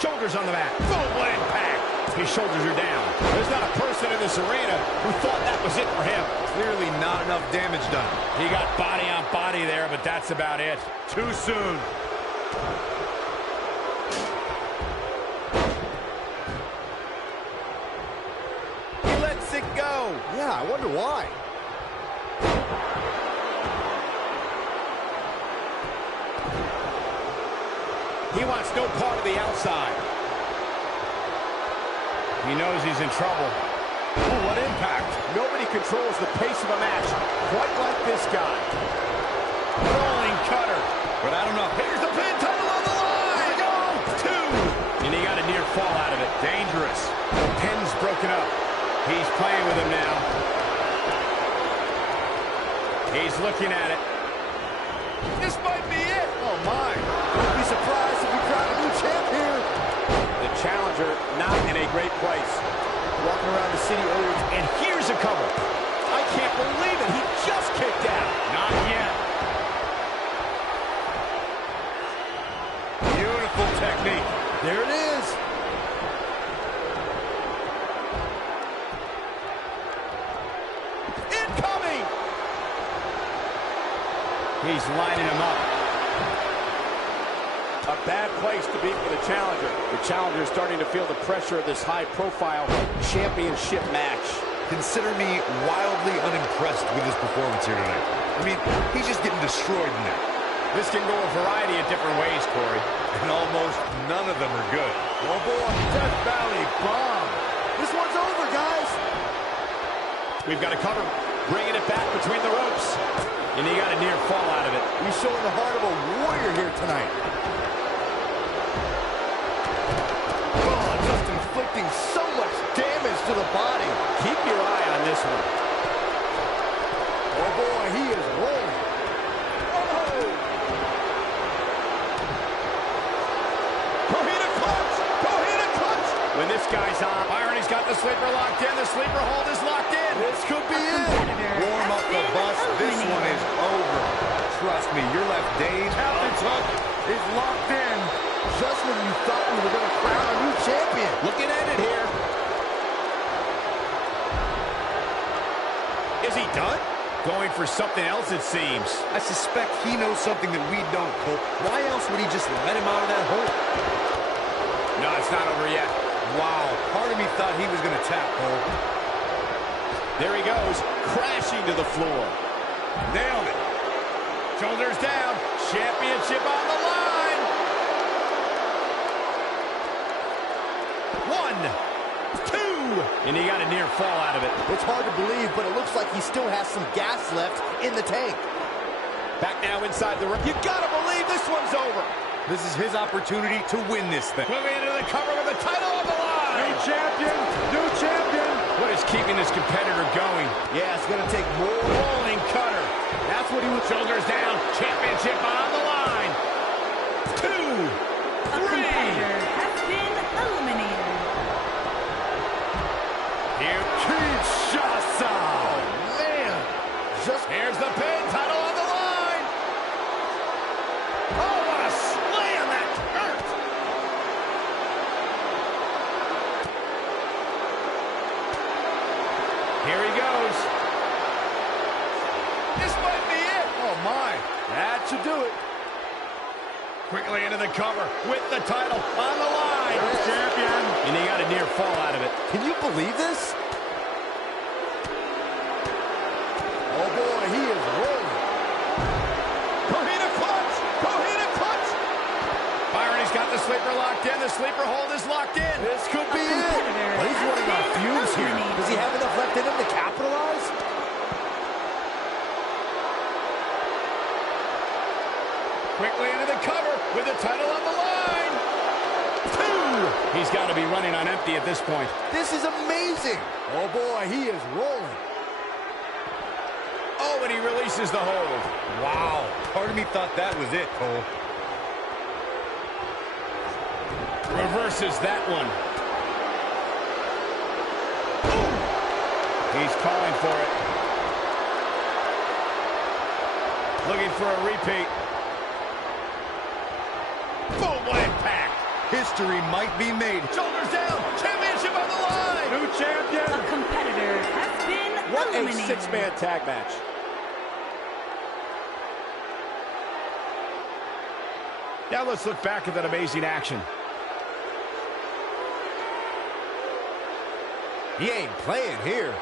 Shoulders on the mat. Full impact. His shoulders are down. There's not a person in this arena who thought that was it for him. Clearly not enough damage done. He got body on body there, but that's about it. Too soon. He lets it go. Yeah, I wonder why. He wants no part of the outside. He knows he's in trouble. Ooh, what impact. Nobody controls the pace of a match quite like this guy. Rolling cutter. But I don't know. Here's the pin, title on the line. Here we go. 2. And he got a near fall out of it. Dangerous. The pin's broken up. He's playing with him now. He's looking at it. This might be it. Oh, my. Don't be surprised if we crown a new champ here. The challenger not in a great place. Walking around the city earlier, and here's a cover. I can't believe it. He just kicked out. Not yet. Beautiful technique. There it is. Incoming. He's lining him up. A bad place to be for the challenger. The challenger is starting to feel the pressure of this high-profile championship match. Consider me wildly unimpressed with his performance here tonight. I mean, he's just getting destroyed in there. This can go a variety of different ways, Corey. and almost none of them are good. Oh boy, Death Valley bomb. This one's over, guys. We've got a cover, bringing it back between the ropes. And he got a near fall out of it. He's showing the heart of a warrior here tonight. Oh, just inflicting so much damage to the body. Keep your eye on this one. Oh boy, he is rolling. Oh! Kohina clutch! Kohina clutch! When this guy's on, Irony's got the sleeper locked in. The sleeper hold is locked in. This could be it. Warm up the bus. This one is over. Trust me, your left Dave. Captain's hook is locked in. Just when you thought we were going to crown a new champion. Looking at it here. Is he done? Going for something else, it seems. I suspect he knows something that we don't, Cole. Why else would he just let him out of that hole? No, it's not over yet. Wow, part of me thought he was going to tap, Cole. There he goes, crashing to the floor. Nailed it. Shoulders down, championship on the line. 1, 2, and he got a near fall out of it. It's hard to believe, but it looks like he still has some gas left in the tank. Back now inside the ring. You gotta believe this one's over. This is his opportunity to win this thing. Moving into the cover with the title on the line. New champion, new champion. What is keeping this competitor going? Yeah, it's going to take more. Rolling cutter. That's what he was. Shoulders down. Championship on the line. 2, 3. A competitor has been eliminated. Here, Kinshasa. Oh, man. Just Here's the pin. Title on the line. Oh, what a slam that hurt. Here he goes. This might be it. oh, my. That should do it. Quickly into the cover with the title on the line. Yes. Champion. And he got a near fall out of it. Can you believe this? Oh, boy, he is rolling. Kohina clutch. Kohina clutch. Byron's got the sleeper locked in. The sleeper hold is locked in. This could be it. competitor Well, he's has running on been fumes here. eliminated. Does he have enough left in him to capitalize? Quickly into the cover with the title on the line. 2. He's got to be running on empty at this point. This is amazing. Oh, boy, he is rolling. Oh, and he releases the hold. Wow, part of me thought that was it, Cole. Reverses that one. Boom. He's calling for it. Looking for a repeat. Boom, what impact. History might be made. Shoulders down. Championship on the line. New champion. A competitor has been What a eliminated. six-man tag match. Now let's look back at that amazing action. He ain't playing here.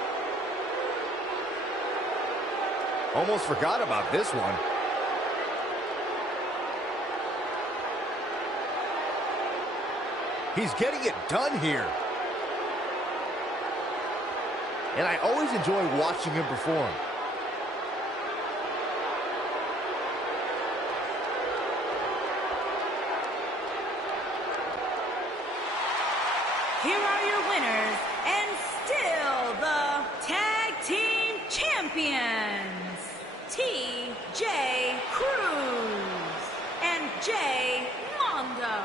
Almost forgot about this one. He's getting it done here. And I always enjoy watching him perform. Here are your winners, and still the Tag Team Champions, T.J. Cruz and Jay Mondo.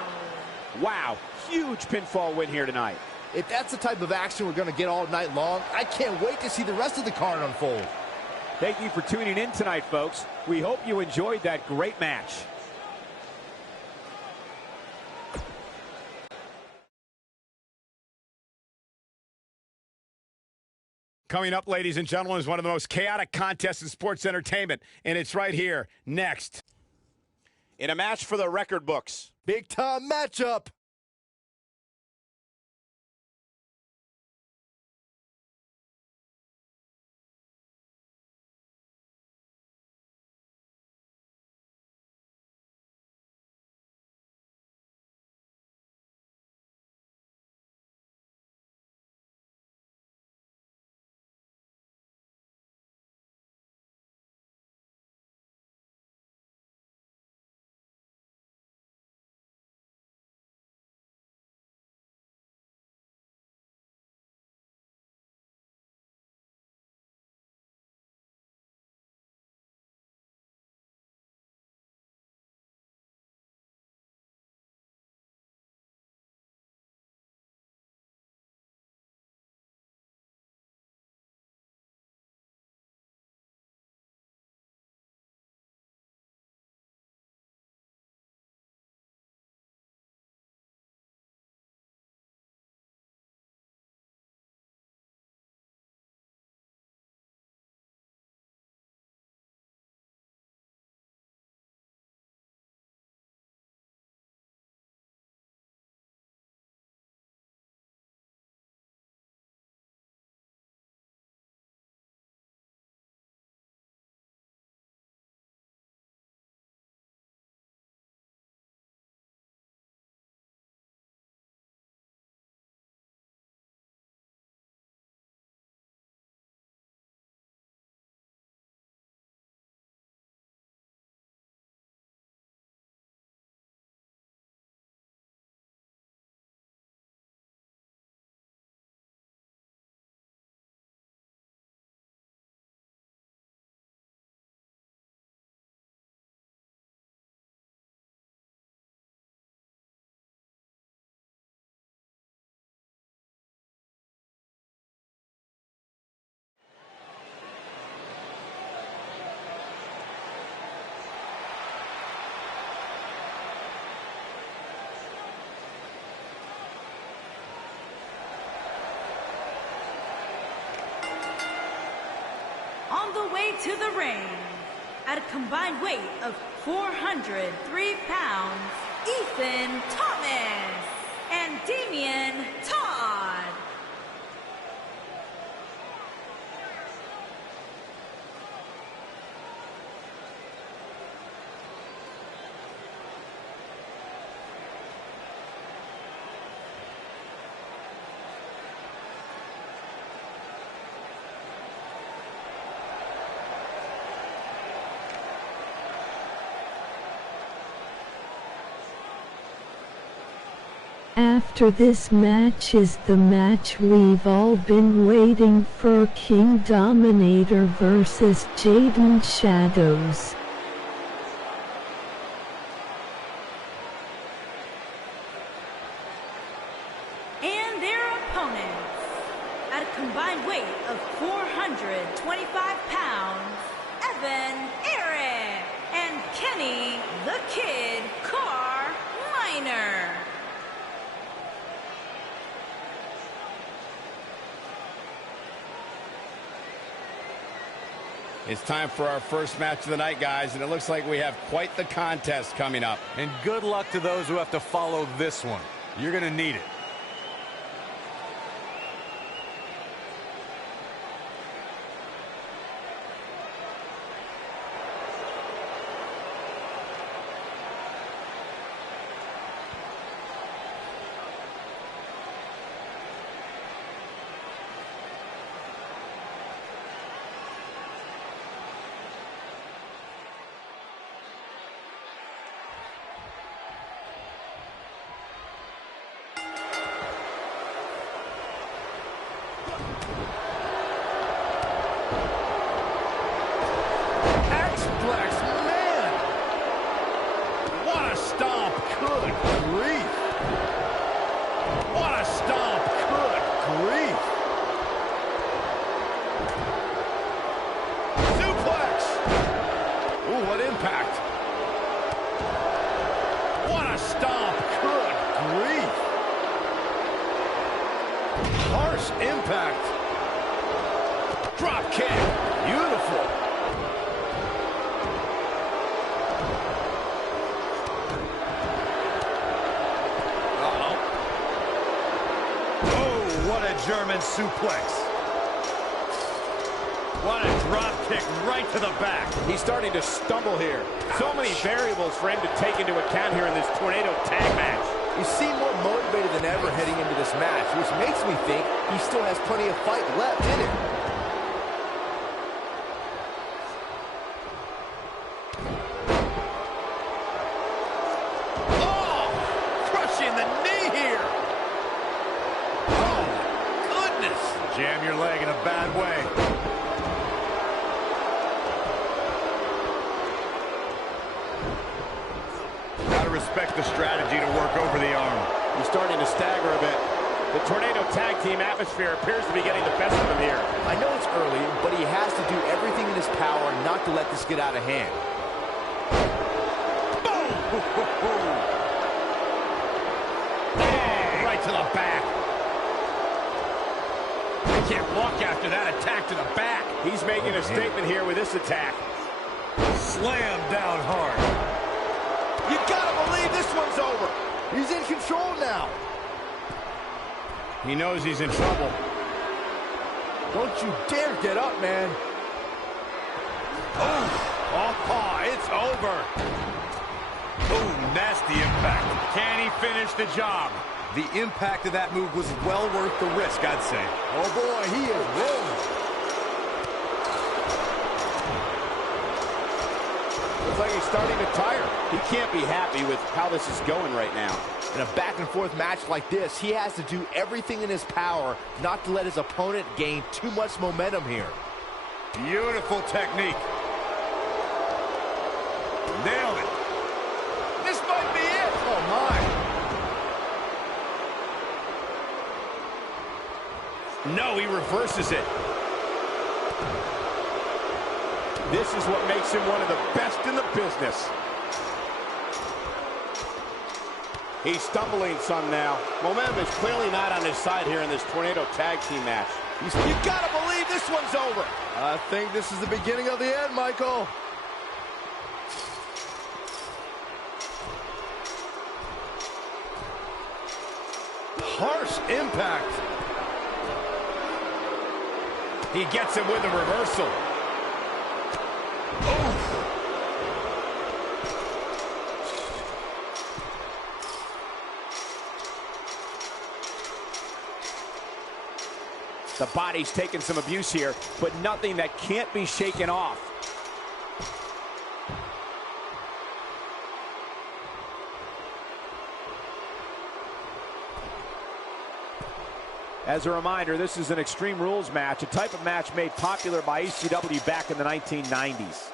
Wow, huge pinfall win here tonight. If that's the type of action we're going to get all night long, I can't wait to see the rest of the card unfold. Thank you for tuning in tonight, folks. We hope you enjoyed that great match. Coming up, ladies and gentlemen, is one of the most chaotic contests in sports entertainment, and it's right here, next. In a match for the record books. Big time matchup. on the way to the ring, at a combined weight of 403 pounds, Ethan Thomas and Damian Todd. After this match is the match we've all been waiting for, King Dominator versus Jaden Shadows. And their opponents, at a combined weight of 425 pounds, Evan Eric and Kenny the Kid Carminer. It's time for our first match of the night, guys, and it looks like we have quite the contest coming up. And good luck to those who have to follow this one. You're going to need it. Impact. Drop kick. Beautiful. Uh-oh. Oh, what a German suplex. What a drop kick right to the back. He's starting to stumble here. So many variables for him to take into account here in this tornado tag match. You seem more motivated than ever heading into this match, which makes me think he still has plenty of fight left in him. Oh, crushing the knee here. Oh, goodness. Jam your leg in a bad way. Respect the strategy to work over the arm. He's starting to stagger a bit. The Tornado Tag Team atmosphere appears to be getting the best of him here. I know it's early, but he has to do everything in his power not to let this get out of hand. Boom! Oh, right to the back. He can't walk after that attack to the back. He's making a statement here with this attack. Slam down hard. You gotta believe this one's over. He's in control now. He knows he's in trouble. Don't you dare get up, man. Oh, it's over. Oh, nasty impact. Can he finish the job? The impact of that move was well worth the risk, I'd say. Oh, boy, he is rolling. Looks like he's starting to tire. He can't be happy with how this is going right now. In a back-and-forth match like this, he has to do everything in his power not to let his opponent gain too much momentum here. Beautiful technique. Nailed it. This might be it. Oh, my. No, he reverses it. This is what makes him one of the best in the business. He's stumbling some now. Momentum is clearly not on his side here in this Tornado Tag Team match. You gotta believe this one's over. I think this is the beginning of the end, Michael. Harsh impact. He gets him with a reversal. The body's taking some abuse here, but nothing that can't be shaken off. As a reminder, this is an Extreme Rules match, a type of match made popular by ECW back in the 1990s.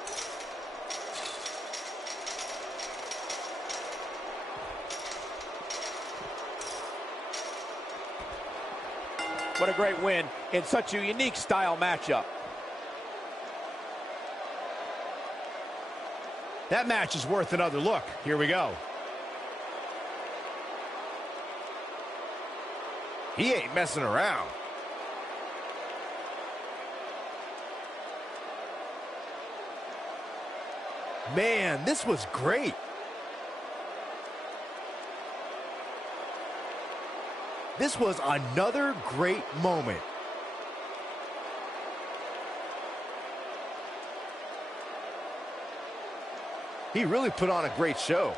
What a great win in such a unique style matchup. That match is worth another look. Here we go. He ain't messing around. Man, this was great. This was another great moment. He really put on a great show.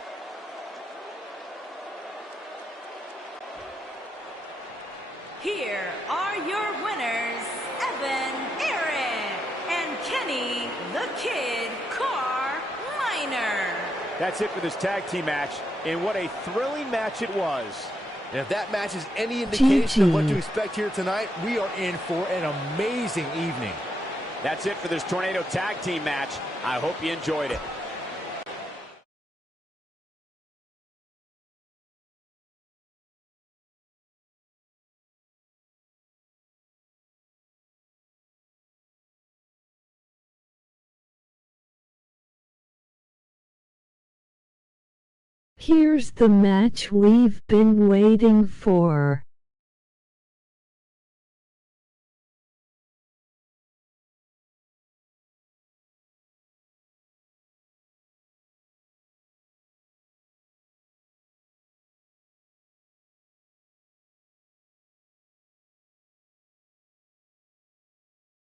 Here are your winners, Evan Aaron and Kenny the Kid Carminer. That's it for this tag team match, and what a thrilling match it was. And if that match is any indication of what GG. to expect here tonight, we are in for an amazing evening. That's it for this Tornado tag team match. I hope you enjoyed it. Here's the match we've been waiting for.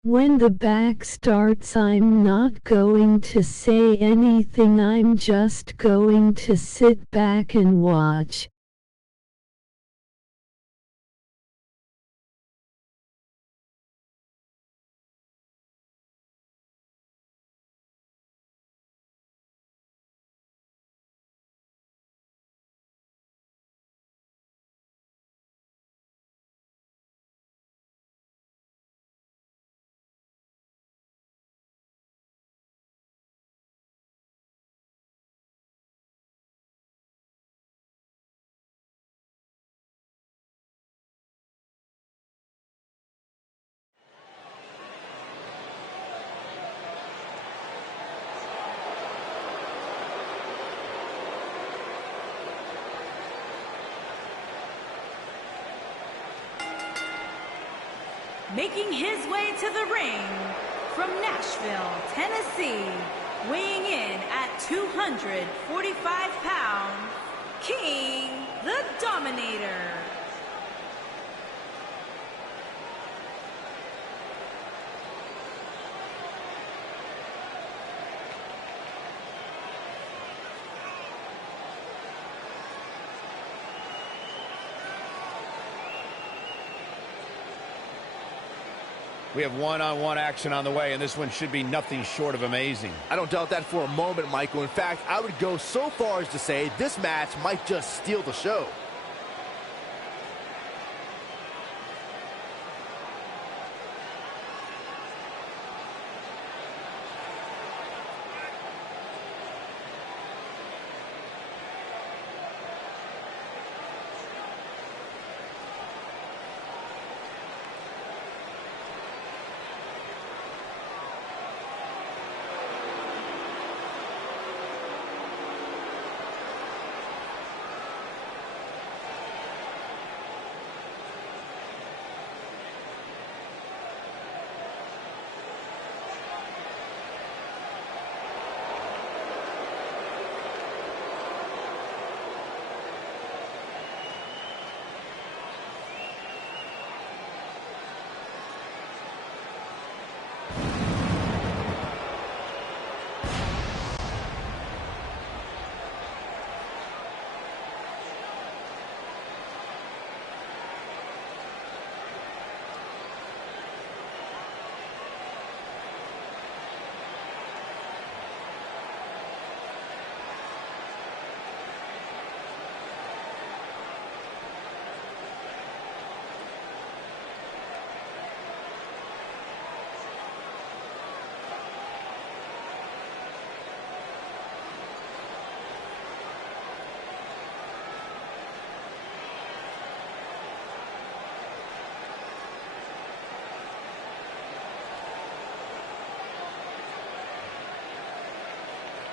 When the back starts, I'm not going to say anything, I'm just going to sit back and watch. Making his way to the ring from Nashville, Tennessee, weighing in at 245 pounds, King the Dominator. We have one-on-one action on the way, and this one should be nothing short of amazing. I don't doubt that for a moment, Michael. In fact, I would go so far as to say this match might just steal the show.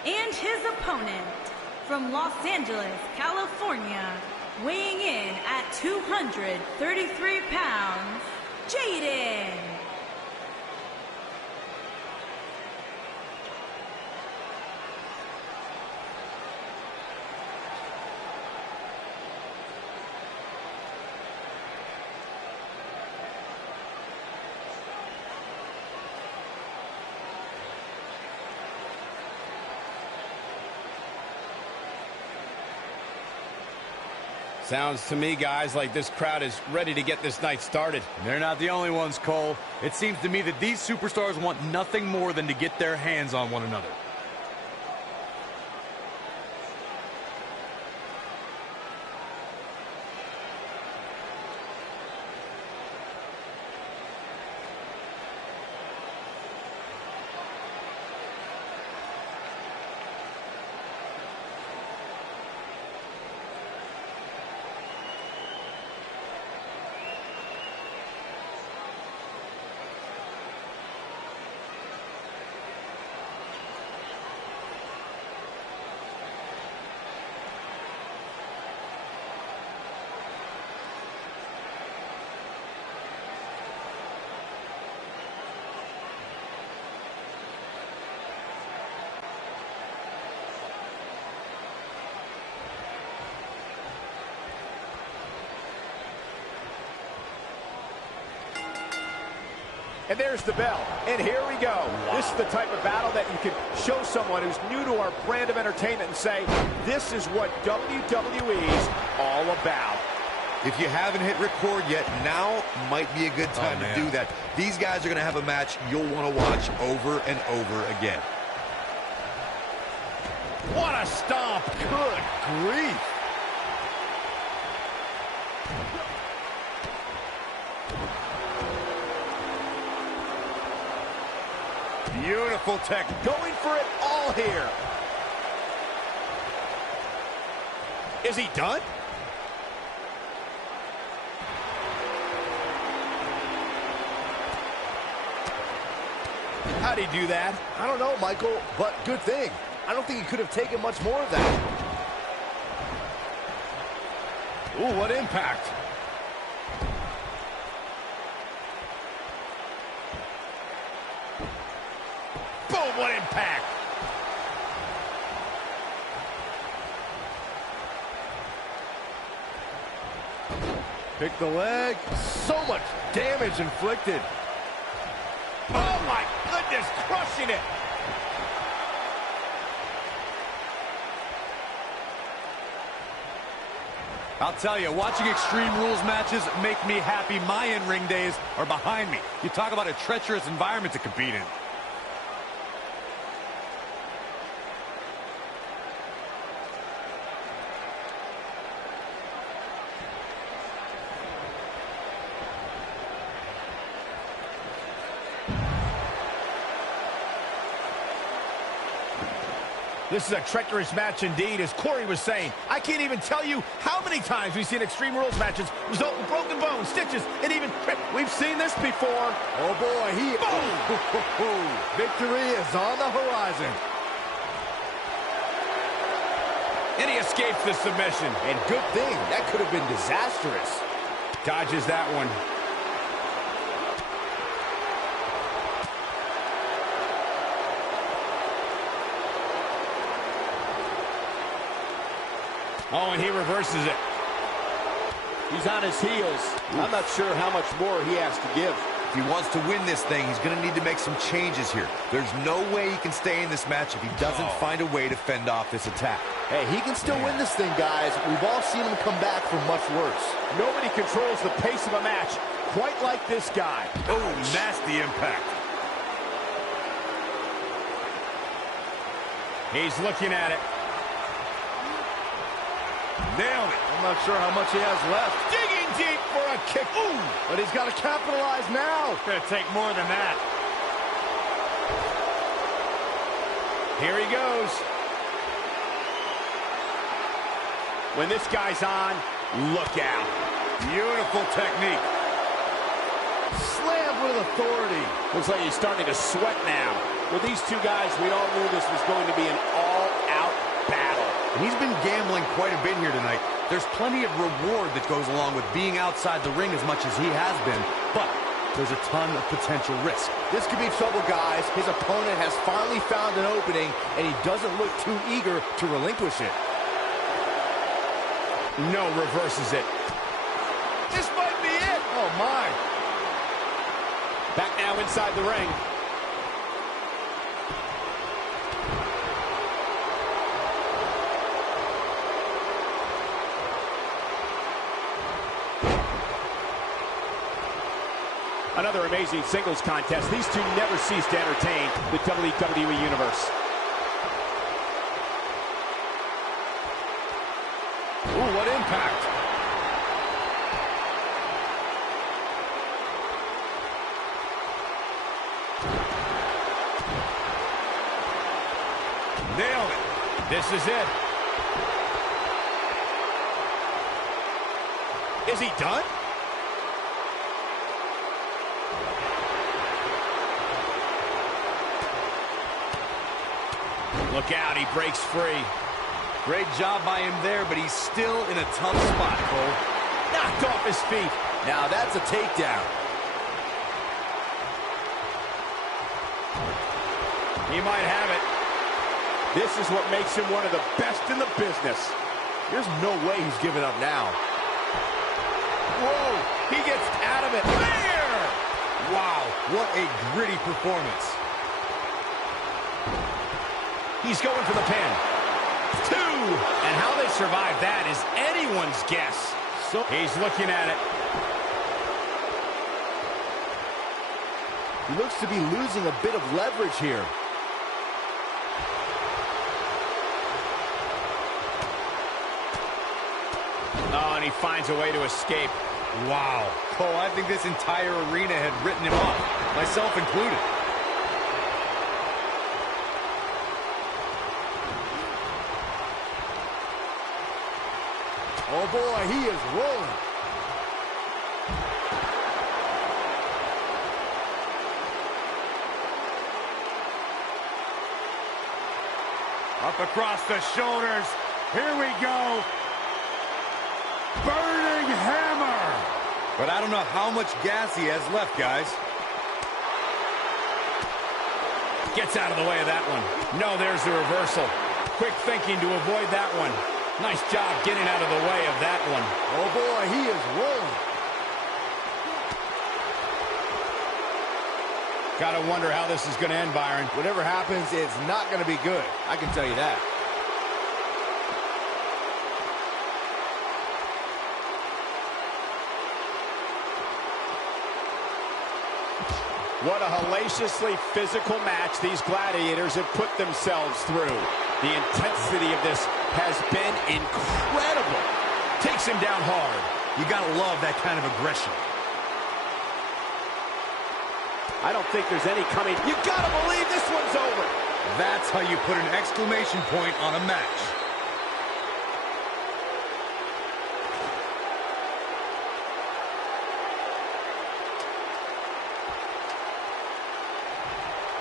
And his opponent from Los Angeles, California, weighing in at 233 pounds, Jaden. Sounds to me, guys, like this crowd is ready to get this night started. They're not the only ones, Cole. It seems to me that these superstars want nothing more than to get their hands on one another. And there's the bell. And here we go. Wow. This is the type of battle that you can show someone who's new to our brand of entertainment and say, this is what WWE's all about. If you haven't hit record yet, now might be a good time to do that. These guys are going to have a match you'll want to watch over and over again. What a stomp. Good grief. Beautiful tech. Going for it all here. Is he done? How'd he do that? I don't know, Michael, but good thing. I don't think he could have taken much more of that. Ooh, what impact. Boom, what impact. Pick the leg. So much damage inflicted. Oh, my goodness, crushing it. I'll tell you, watching Extreme Rules matches make me happy. My in-ring days are behind me. You talk about a treacherous environment to compete in. This is a treacherous match indeed, as Corey was saying. I can't even tell you how many times we've seen Extreme Rules matches result in broken bones, stitches, and even... We've seen this before. Oh, boy, he... Boom! Victory is on the horizon. And he escapes the submission. And good thing. That could have been disastrous. Dodges that one. Oh, and he reverses it. He's on his heels. I'm not sure how much more he has to give. If he wants to win this thing, he's going to need to make some changes here. There's no way he can stay in this match if he doesn't find a way to fend off this attack. Hey, he can still win this thing, guys. We've all seen him come back from much worse. Nobody controls the pace of a match quite like this guy. Oh, nasty impact. He's looking at it. Nailed it. I'm not sure how much he has left. Digging deep for a kick. Ooh! But he's got to capitalize now. It's going to take more than that. Here he goes. When this guy's on, look out. Beautiful technique. Slammed with authority. Looks like he's starting to sweat now. With these two guys, we all knew this was going to be an all-out battle. He's been gambling quite a bit here tonight. There's plenty of reward that goes along with being outside the ring as much as he has been, but there's a ton of potential risk. This could be trouble, guys. His opponent has finally found an opening, and he doesn't look too eager to relinquish it. No, reverses it. This might be it. Oh, my. Back now inside the ring. Another amazing singles contest. These two never cease to entertain the WWE Universe. Ooh, what impact. Nailed it. This is it. Is he done? Look out, he breaks free. Great job by him there, but he's still in a tough spot, Cole. Knocked off his feet. Now that's a takedown. He might have it. This is what makes him one of the best in the business. There's no way he's giving up now. Whoa, he gets out of it. There! Wow, what a gritty performance. He's going for the pin. 2! And how they survive that is anyone's guess. So he's looking at it. He looks to be losing a bit of leverage here. Oh, and he finds a way to escape. Wow. Cole, I think this entire arena had written him off, myself included. Oh boy, he is rolling. Up across the shoulders. Here we go. Burning hammer. But I don't know how much gas he has left, guys. Gets out of the way of that one. No, there's the reversal. Quick thinking to avoid that one. Nice job getting out of the way of that one. Oh boy, he is rolling. Gotta wonder how this is gonna end, Byron. Whatever happens, it's not gonna be good. I can tell you that. What a hellaciously physical match these gladiators have put themselves through. The intensity of this has been incredible. Takes him down hard. You gotta love that kind of aggression. I don't think there's any coming. You gotta believe this one's over. That's how you put an exclamation point on a match.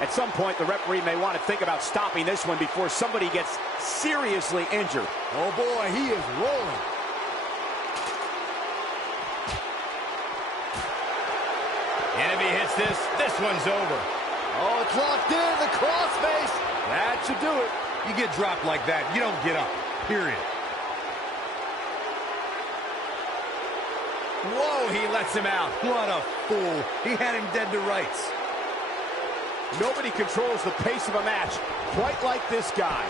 At some point, the referee may want to think about stopping this one before somebody gets seriously injured. Oh boy, he is rolling. And if he hits this, this one's over. Oh, it's locked in, the crossface. That should do it. You get dropped like that, you don't get up. Period. Whoa, he lets him out. What a fool. He had him dead to rights. Nobody controls the pace of a match quite like this guy.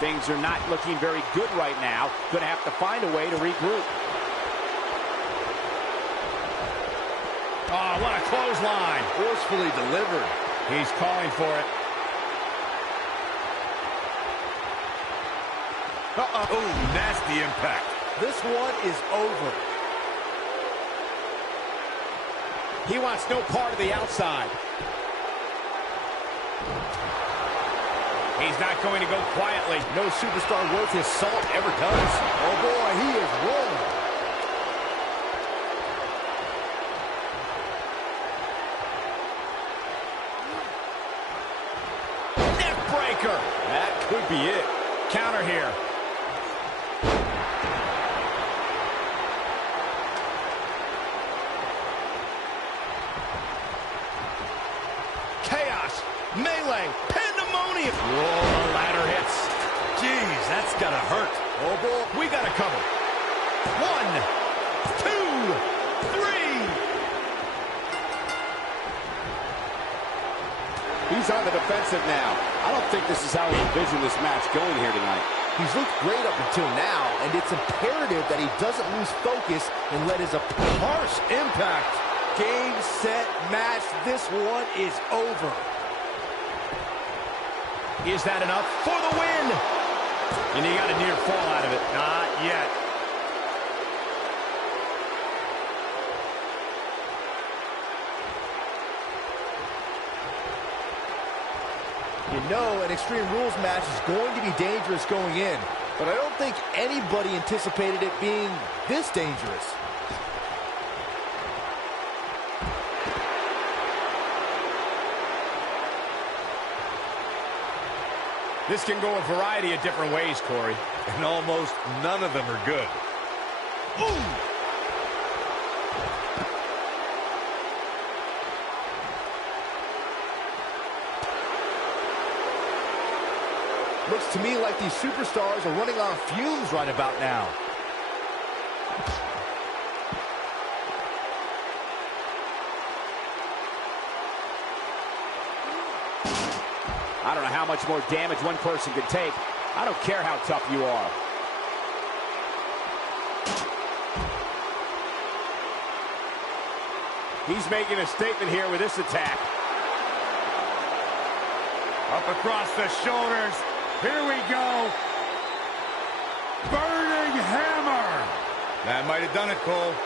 Things are not looking very good right now. Going to have to find a way to regroup. Oh, what a clothesline. Forcefully delivered. He's calling for it. Oh, nasty impact. This one is over. He wants no part of the outside. He's not going to go quietly. No superstar worth his salt ever does. Oh boy, he is rolling. Neck breaker. That could be it. Counter here. Chaos. Melee. Pandemonium. Whoa, the ladder hits. Jeez, that's gotta hurt. Oh, boy. We got to cover. 1, 2, 3. He's on the defensive now. I don't think this is how he envisioned this match going here tonight. He's looked great up until now, and it's imperative that he doesn't lose focus and let his harsh impact. Game, set, match. This one is over. Is that enough for the win? And he got a near fall out of it. Not yet. You know an Extreme Rules match is going to be dangerous going in, but I don't think anybody anticipated it being this dangerous. This can go a variety of different ways, Corey. And almost none of them are good. Ooh! Looks to me like these superstars are running on fumes right about now. I don't know how much more damage one person could take. I don't care how tough you are. He's making a statement here with this attack. Up across the shoulders. Here we go. Burning hammer. That might have done it, Cole.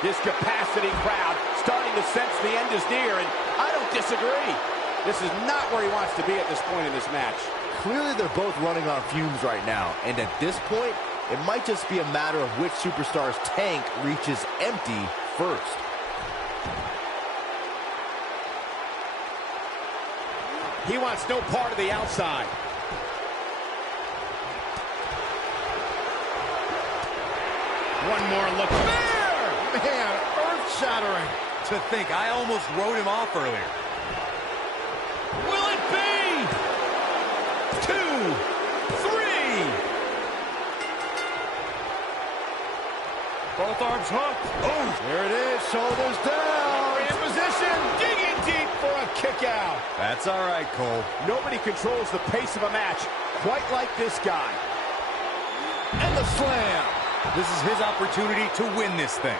This capacity crowd starting to sense the end is near, and I don't disagree. This is not where he wants to be at this point in this match. Clearly they're both running on fumes right now, and at this point, it might just be a matter of which superstar's tank reaches empty first. He wants no part of the outside. One more look. There! Man, earth-shattering. To think, I almost wrote him off earlier. Will it be? 2, 3. Both arms hooked. Oh, There it is, shoulders down. in position. Digging deep for a kick out. That's all right, Cole. Nobody controls the pace of a match quite like this guy. And the slam. This is his opportunity to win this thing.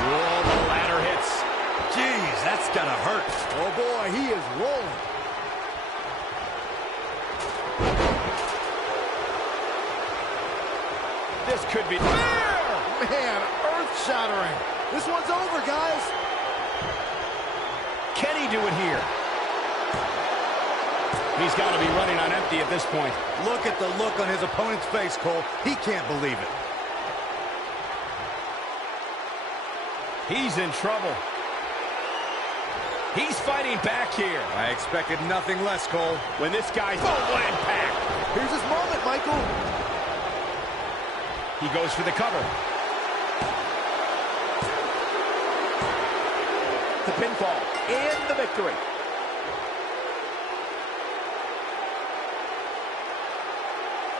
Oh, the ladder hits. Jeez, that's gotta hurt. Oh boy, he is rolling. This could be... Man, earth-shattering. This one's over, guys. Can he do it here? He's got to be running on empty at this point. Look at the look on his opponent's face, Cole. He can't believe it. He's in trouble. He's fighting back here. I expected nothing less, Cole. When this guy's... Oh, what impact! Here's his moment, Michael. He goes for the cover. The pinfall and the victory.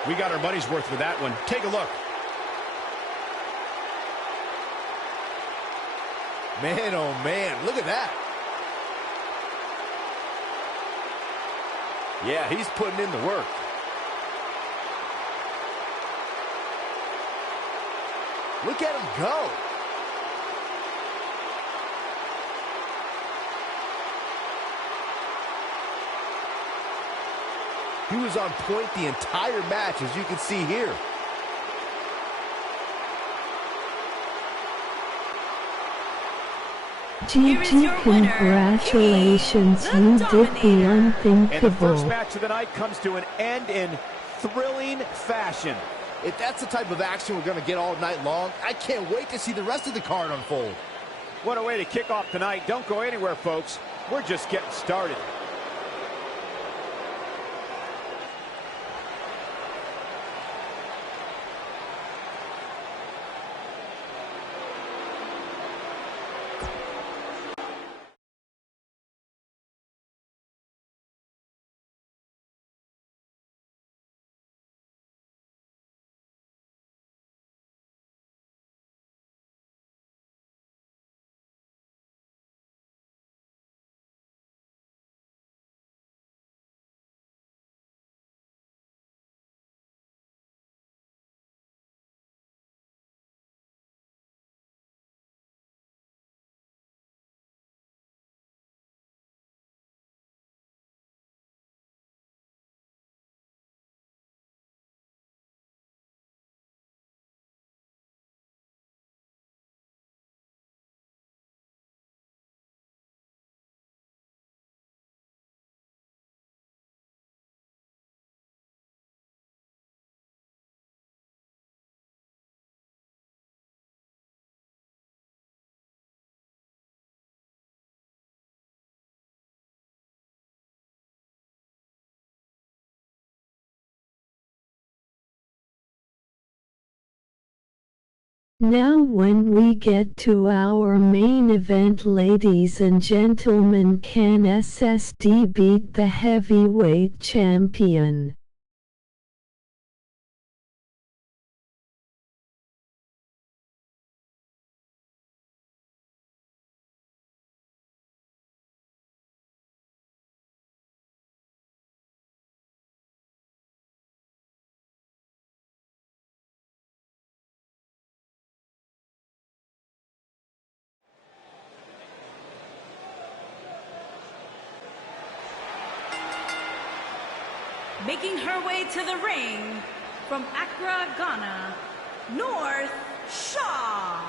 We got our money's worth with that one. Take a look. Man, oh man, look at that. Yeah, he's putting in the work. Look at him go. He was on point the entire match, as you can see here. Here is GG, your winner, congratulations, King, you the did the Dominator. And the unthinkable. first match of the night comes to an end in thrilling fashion. If that's the type of action we're going to get all night long, I can't wait to see the rest of the card unfold. What a way to kick off tonight. Don't go anywhere, folks. We're just getting started. Now when we get to our main event, ladies and gentlemen, can SSD beat the heavyweight champion? Making her way to the ring from Accra, Ghana, North Shaw.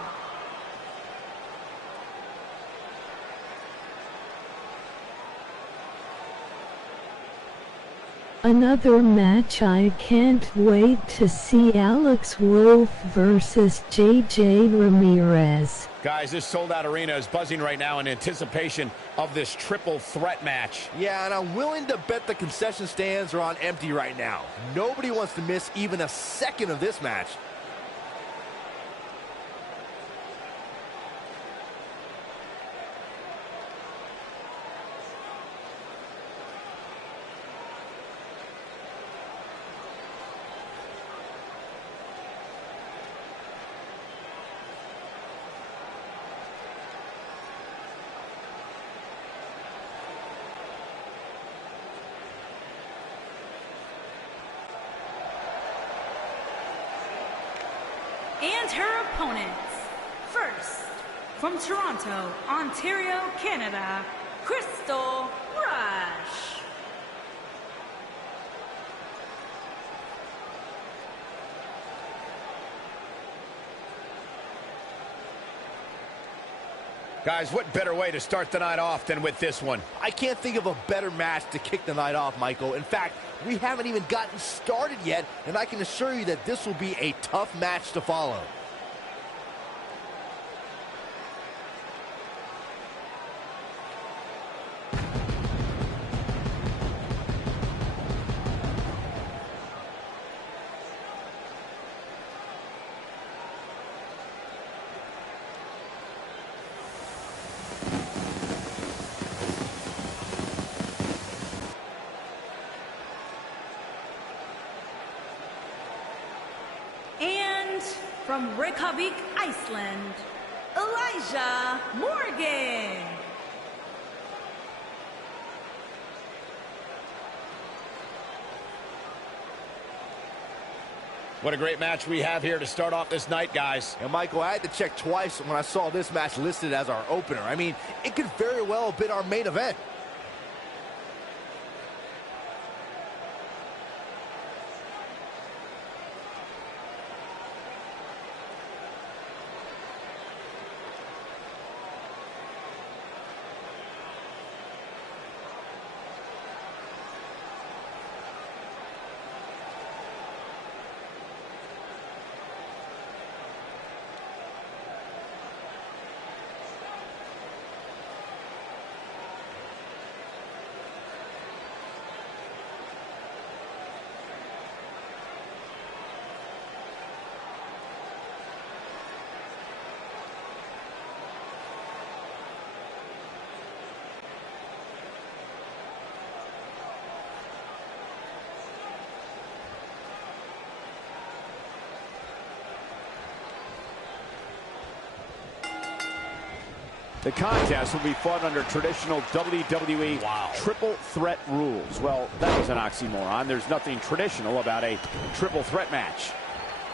Another match I can't wait to see, Alex Wolf versus JJ Ramirez. Guys, this sold-out arena is buzzing right now in anticipation of this triple threat match. Yeah, and I'm willing to bet the concession stands are on empty right now. Nobody wants to miss even a second of this match. And her opponents. First, from Toronto, Ontario, Canada, Crystal Rush. Guys, what better way to start the night off than with this one? I can't think of a better match to kick the night off, Michael. In fact, we haven't even gotten started yet, and I can assure you that this will be a tough match to follow. And from Reykjavik, Iceland, Elijah Morgan. What a great match we have here to start off this night, guys. And Michael, I had to check twice when I saw this match listed as our opener. I mean, it could very well have been our main event. The contest will be fought under traditional WWE triple threat rules. Well, that was an oxymoron. There's nothing traditional about a triple threat match.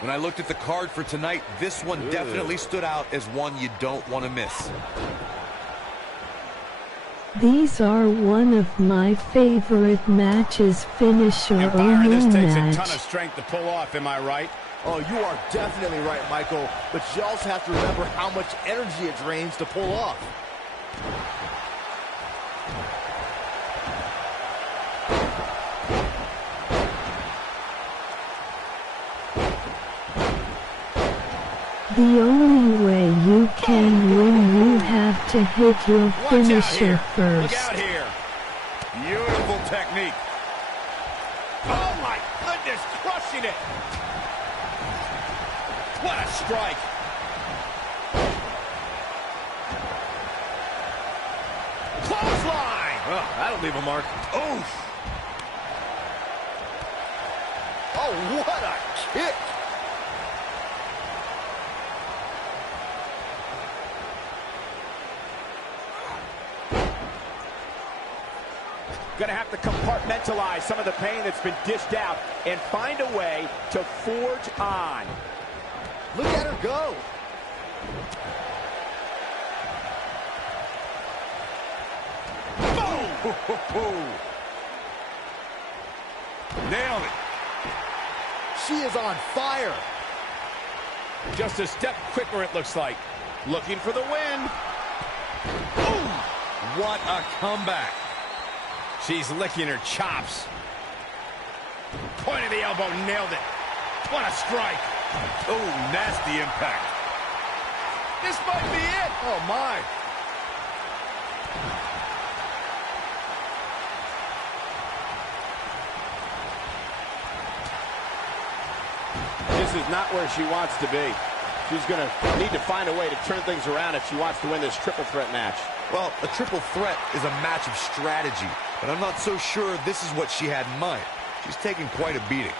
When I looked at the card for tonight, this one definitely stood out as one you don't want to miss. These are one of my favorite matches, finisher only this takes match. a ton of strength to pull off, am I right? Oh, you are definitely right, Michael. But you also have to remember how much energy it drains to pull off. The only way you can win, you have to hit your finisher first. Look out here. Beautiful technique. Oh, my goodness, crushing it. What a strike. Clothesline. Oh, that'll leave a mark. Oof. Oh, what a kick. Going to have to compartmentalize some of the pain that's been dished out and find a way to forge on. Look at her go. Boom! Nailed it. She is on fire. Just a step quicker, it looks like. Looking for the win. Boom! What a comeback. She's licking her chops. Point of the elbow, nailed it. What a strike. Oh, nasty impact. This might be it. Oh, my. This is not where she wants to be. She's going to need to find a way to turn things around if she wants to win this triple threat match. Well, a triple threat is a match of strategy, but I'm not so sure this is what she had in mind. She's taking quite a beating.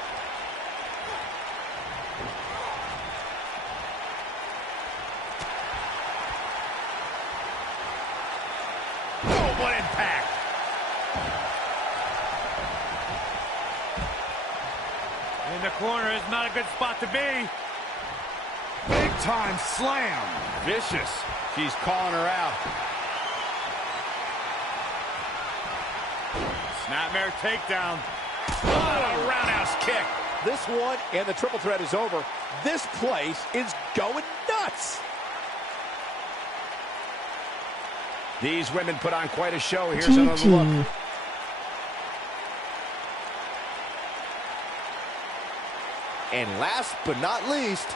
Oh, what impact. In the corner is not a good spot to be. Big time slam. Vicious. She's calling her out. Nightmare takedown. Oh, a roundhouse kick. This one and the triple threat is over. This place is going nuts. These women put on quite a show. Here's another look. GG. And last but not least,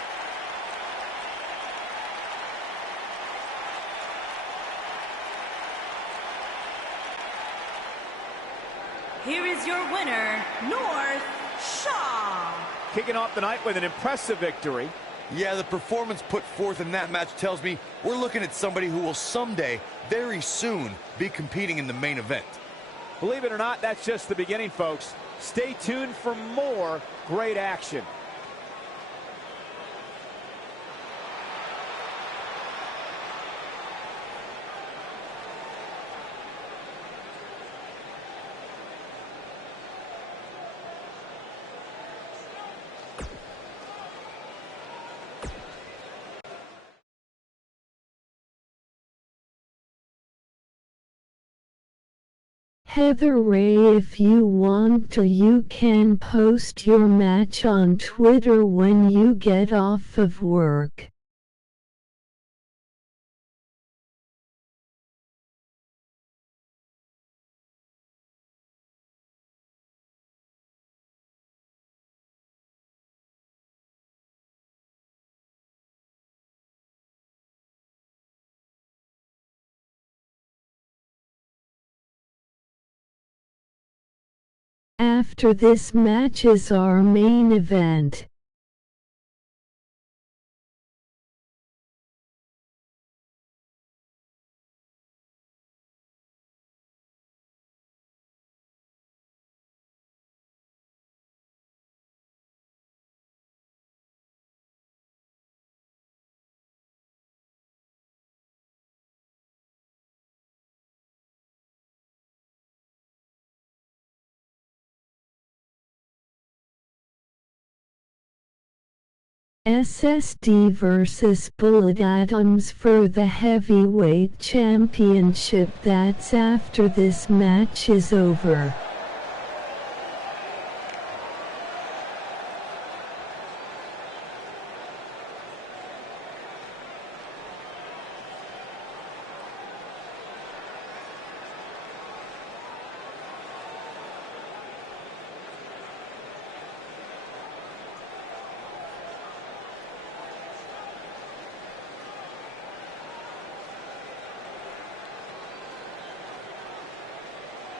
Here is your winner, North Shaw. Kicking off the night with an impressive victory. Yeah, the performance put forth in that match tells me we're looking at somebody who will someday, very soon, be competing in the main event. Believe it or not, that's just the beginning, folks. Stay tuned for more great action. Heather Ray, if you want to, you can post your match on Twitter when you get off of work. After this match is our main event. SSD versus Bullet Adams for the heavyweight championship. That's after this match is over.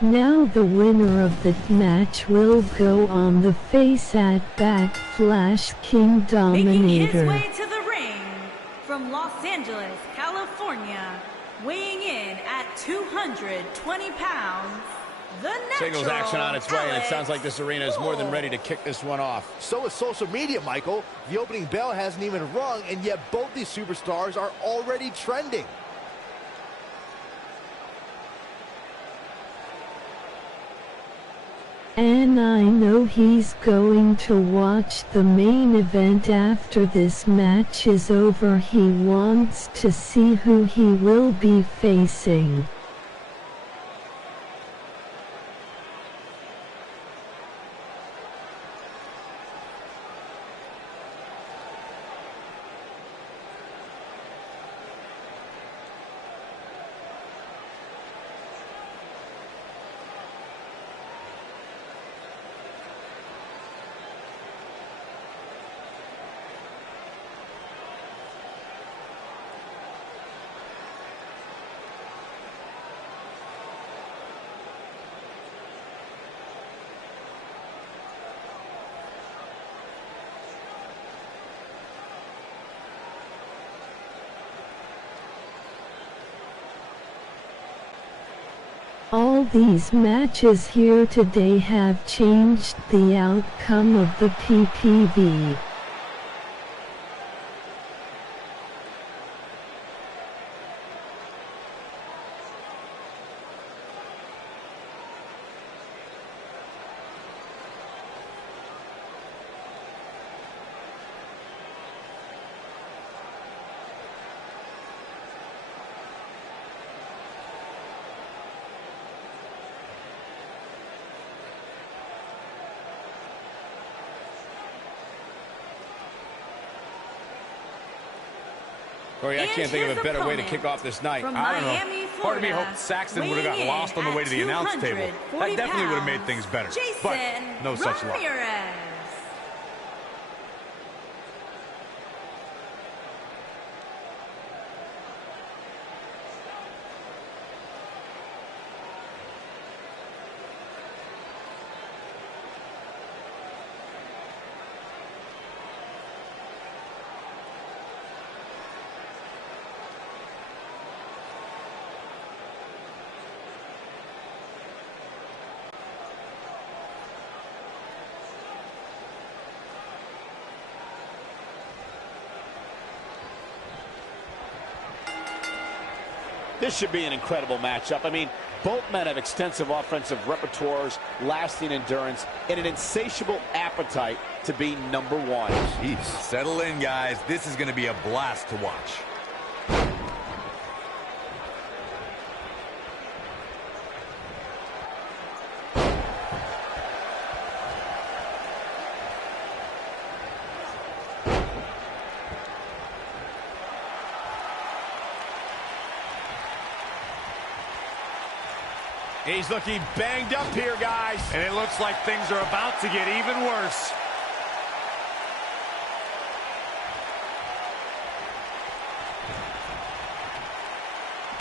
Now the winner of the match will go on the face at Backlash King Dominator. Making his way to the ring from Los Angeles, California, weighing in at 220 pounds, the natural Singles action on its way, and it sounds like Alex this arena is more than ready to kick this one off. So is social media, Michael. The opening bell hasn't even rung, and yet both these superstars are already trending. And I know he's going to watch the main event after this match is over. He wants to see who he will be facing. All these matches here today have changed the outcome of the PPV. Corey, I can't think of a better way to kick off this night. From I don't know. Miami, Part of me Florida, hoped Saxton would have weighing gotten lost on the in way to the at announce table. That 240 definitely would have made pounds, things better. Jason But no such luck. Ramirez. This should be an incredible matchup. I mean, both men have extensive offensive repertoires, lasting endurance, and an insatiable appetite to be number one. Jeez, settle in, guys. This is going to be a blast to watch. He's looking banged up here, guys. And it looks like things are about to get even worse.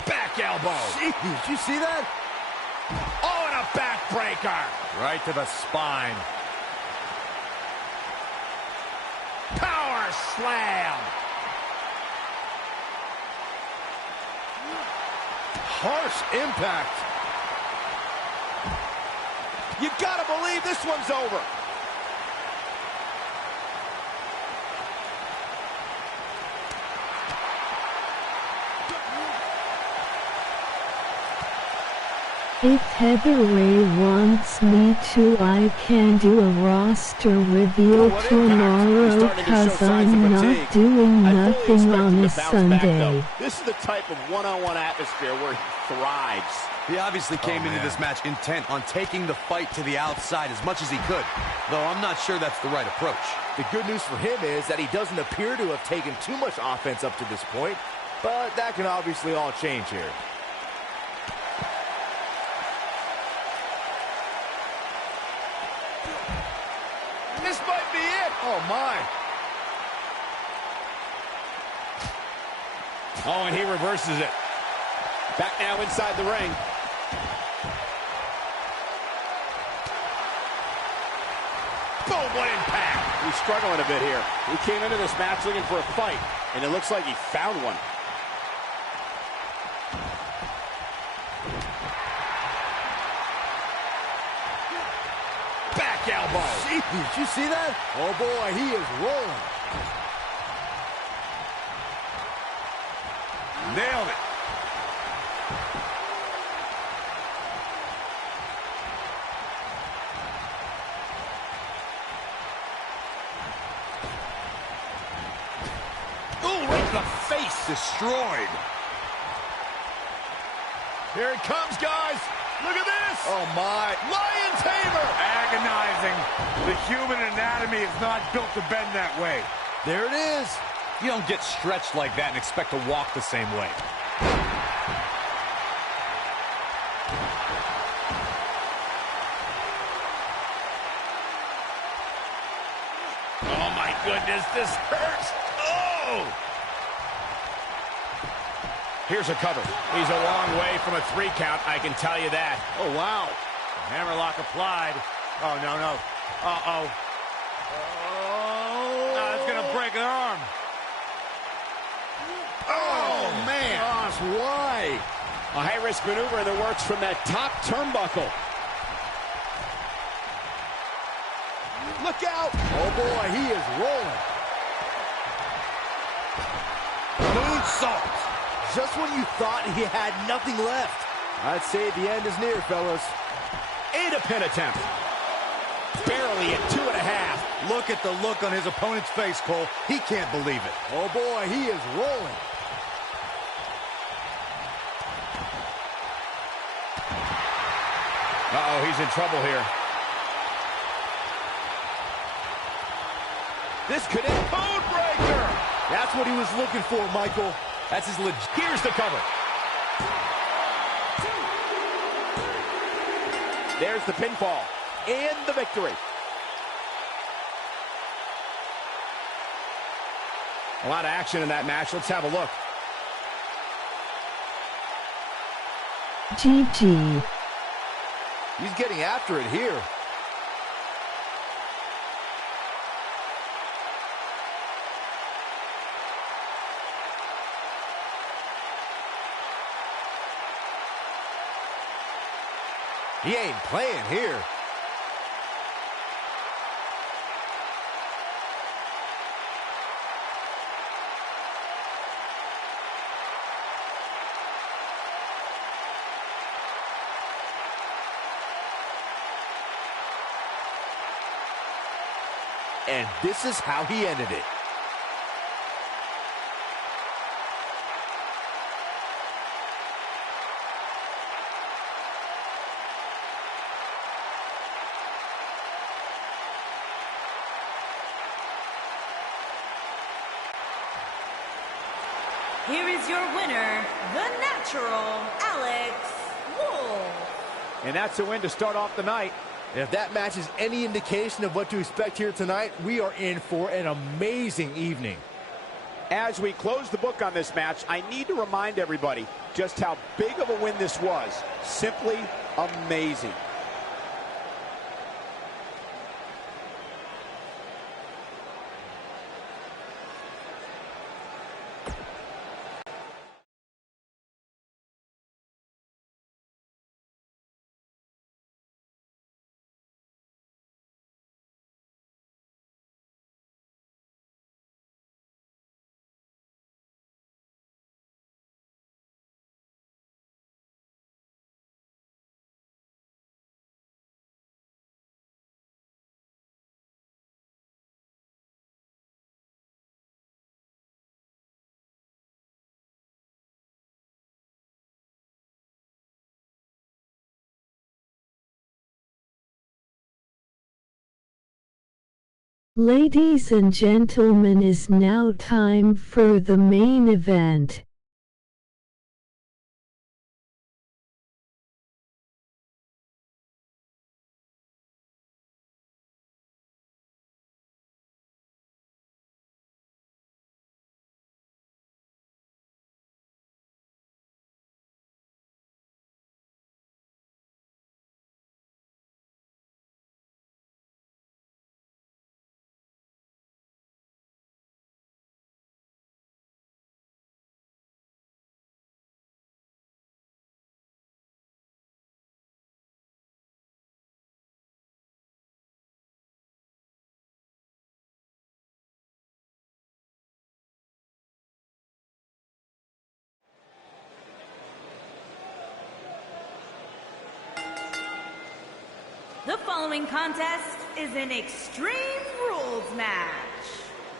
Back elbow. Jeez, you see that? Oh, and a backbreaker. Right to the spine. Power slam. Harsh impact. You gotta believe this one's over. If Heatherway wants me to, I can do a roster review tomorrow, cause I'm not doing nothing on a Sunday. This is the type of one-on-one atmosphere where he thrives. He obviously came into this match intent on taking the fight to the outside as much as he could, though I'm not sure that's the right approach. The good news for him is that he doesn't appear to have taken too much offense up to this point, but that can obviously all change here. This might be it. Oh, my. Oh, and he reverses it. Back now inside the ring. Boom, what impact. He's struggling a bit here. He came into this match looking for a fight, and it looks like he found one. Back elbow. Jeez, did you see that? Oh, boy, he is rolling. Nailed it. Ooh, right in the face. Destroyed. Here it comes, guys. Look at this. Oh, my. Lion Tamer. Agonizing. The human anatomy is not built to bend that way. There it is. You don't get stretched like that and expect to walk the same way. Oh, my goodness, this hurts. Oh! Here's a cover. He's a long way from a 3 count, I can tell you that. Oh, wow. Hammerlock applied. Oh, no, no. Uh-oh. Oh. That's going to break an arm. Oh, man. Gosh, why? A high-risk maneuver that works from that top turnbuckle. Look out. Oh, boy, he is rolling. Moonsault. Just when you thought he had nothing left. I'd say the end is near, fellas. And a pin attempt. Barely at 2.5. Look at the look on his opponent's face, Cole. He can't believe it. Oh, boy, he is rolling. Uh-oh, he's in trouble here. This could end. Code breaker! That's what he was looking for, Michael. That's his legit. Here's the cover. There's the pinfall and the victory. A lot of action in that match. Let's have a look. GG. He's getting after it here. He ain't playing here. And this is how he ended it. Here is your winner, the Natural, Alex Wolf. And that's a win to start off the night. And if that match is any indication of what to expect here tonight, we are in for an amazing evening. As we close the book on this match, I need to remind everybody just how big of a win this was. Simply amazing. Ladies and gentlemen, is now time for the main event. The following contest is an Extreme Rules match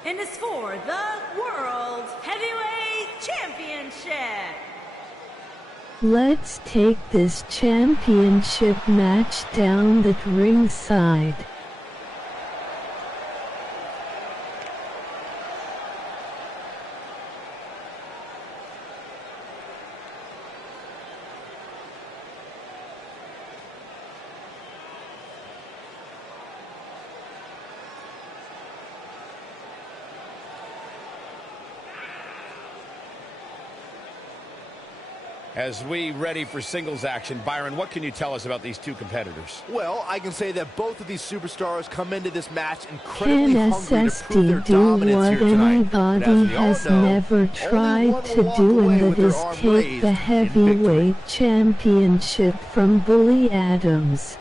and is for the World Heavyweight Championship. Let's take this championship match down at ringside. As we ready for singles action, Byron, what can you tell us about these two competitors? Well, I can say that both of these superstars come into this match incredibly Can hungry to prove their SSD do dominance what here tonight. anybody has never tried to do, and that is take the heavyweight championship from Bully Adams.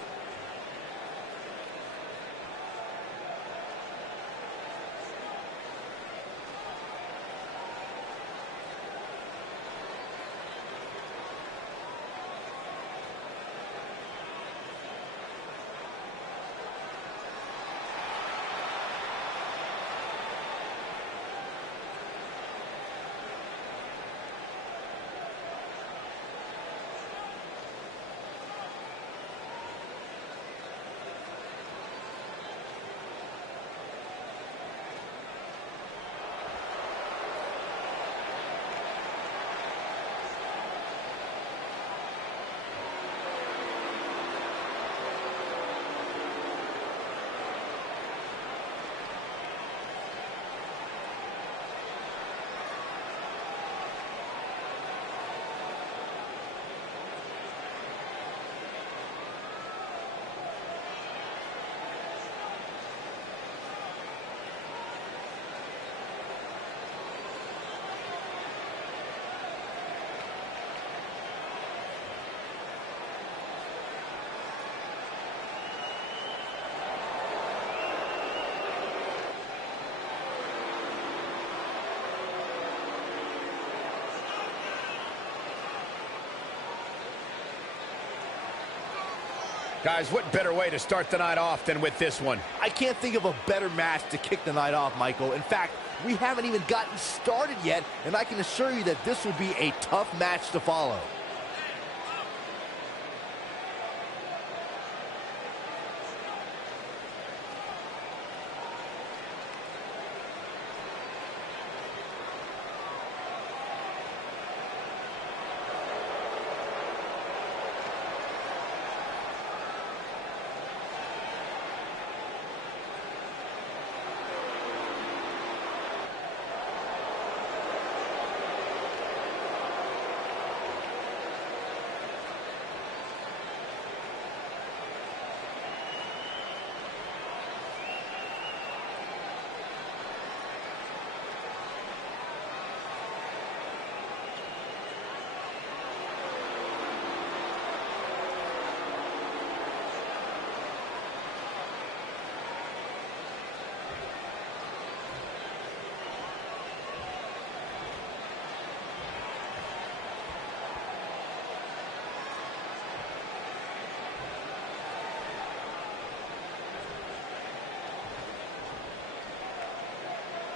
Guys, what better way to start the night off than with this one? I can't think of a better match to kick the night off, Michael. In fact, we haven't even gotten started yet, and I can assure you that this will be a tough match to follow.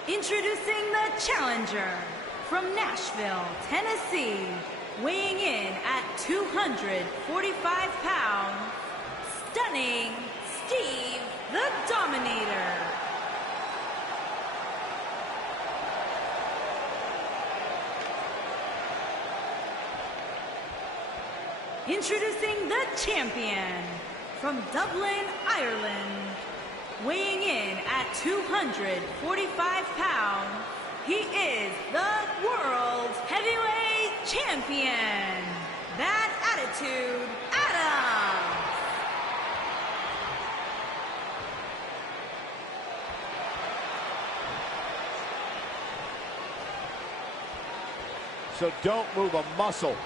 Introducing the challenger from Nashville, Tennessee, weighing in at 245 pounds, Stunning Steve the Dominator. Introducing the champion from Dublin, Ireland, weighing in at 245 pounds, he is the World Heavyweight Champion, Bad Attitude Adam. So don't move a muscle.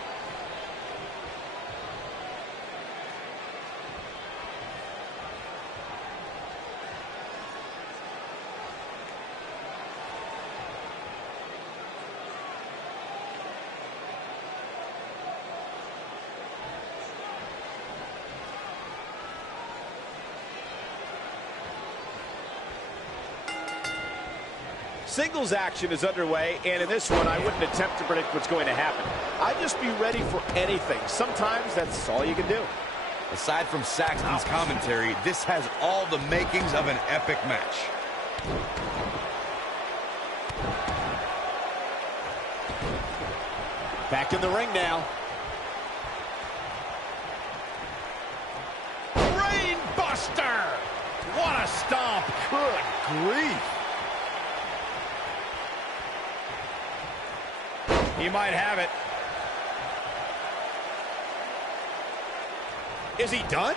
Singles action is underway, and in this one, I wouldn't attempt to predict what's going to happen. I'd just be ready for anything. Sometimes that's all you can do. Aside from Saxton's commentary, this has all the makings of an epic match. Back in the ring now. Brain buster! What a stomp! Good grief. He might have it. Is he done?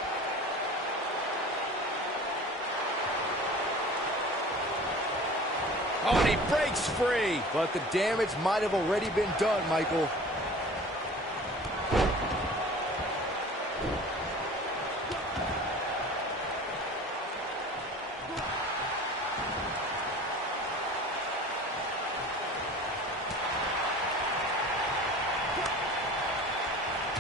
Oh, and he breaks free. But the damage might have already been done, Michael.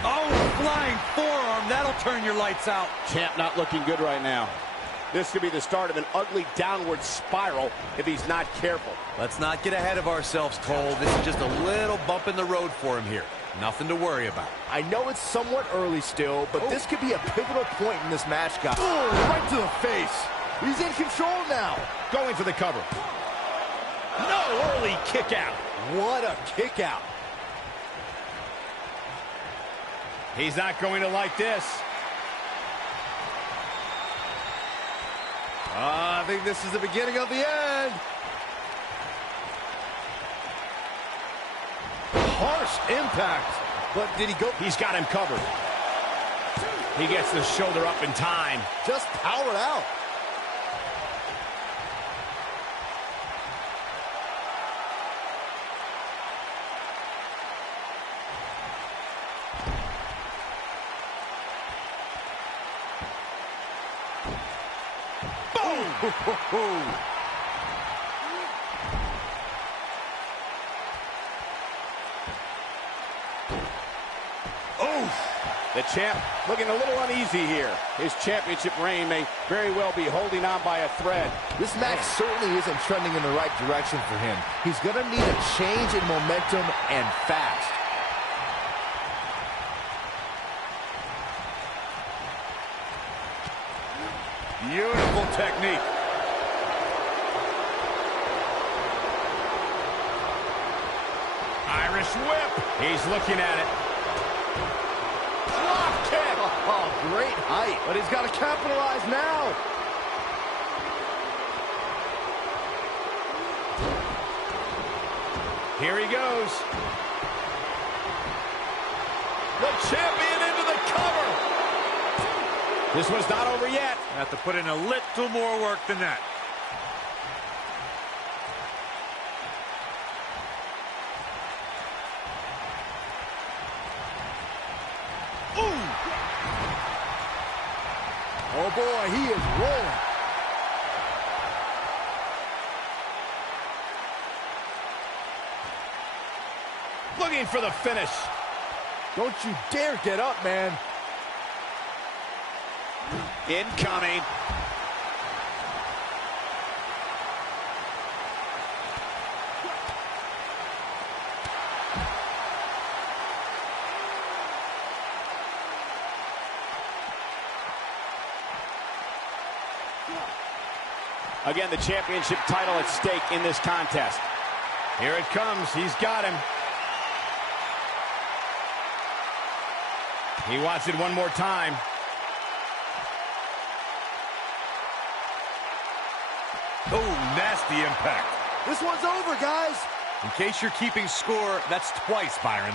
Oh, flying forearm. That'll turn your lights out. Champ not looking good right now. This could be the start of an ugly downward spiral if he's not careful. Let's not get ahead of ourselves, Cole. This is just a little bump in the road for him here. Nothing to worry about. I know it's somewhat early still, but this could be a pivotal point in this match, guys. Oh, right to the face. He's in control now. Going for the cover. No early kick out. What a kick out. He's not going to like this. I think this is the beginning of the end. Harsh impact. But did he go? He's got him covered. He gets the shoulder up in time. Just powered out. The champ looking a little uneasy here. His championship reign may very well be holding on by a thread. This match certainly isn't trending in the right direction for him. He's going to need a change in momentum and fast. Beautiful technique. Irish whip. He's looking at it. Drop kick. Oh, great height. But he's got to capitalize now. Here he goes. The champion into the cover. This one's not over yet. Have to put in a little more work than that. Oh, boy, he is rolling. Looking for the finish. Don't you dare get up, man. Incoming. Again, the championship title at stake in this contest. Here it comes. He's got him. He wants it one more time. Oh, nasty impact. This one's over, guys. In case you're keeping score, that's twice, Byron.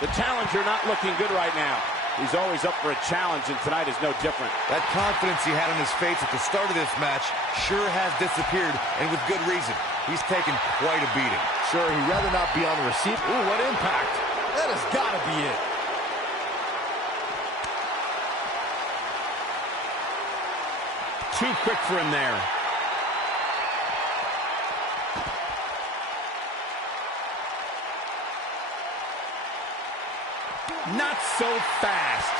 The challenger not looking good right now. He's always up for a challenge, and tonight is no different. That confidence he had on his face at the start of this match sure has disappeared, and with good reason. He's taken quite a beating. Sure, he'd rather not be on the receiver. Ooh, what impact. That has got to be it. Too quick for him there. Not so fast.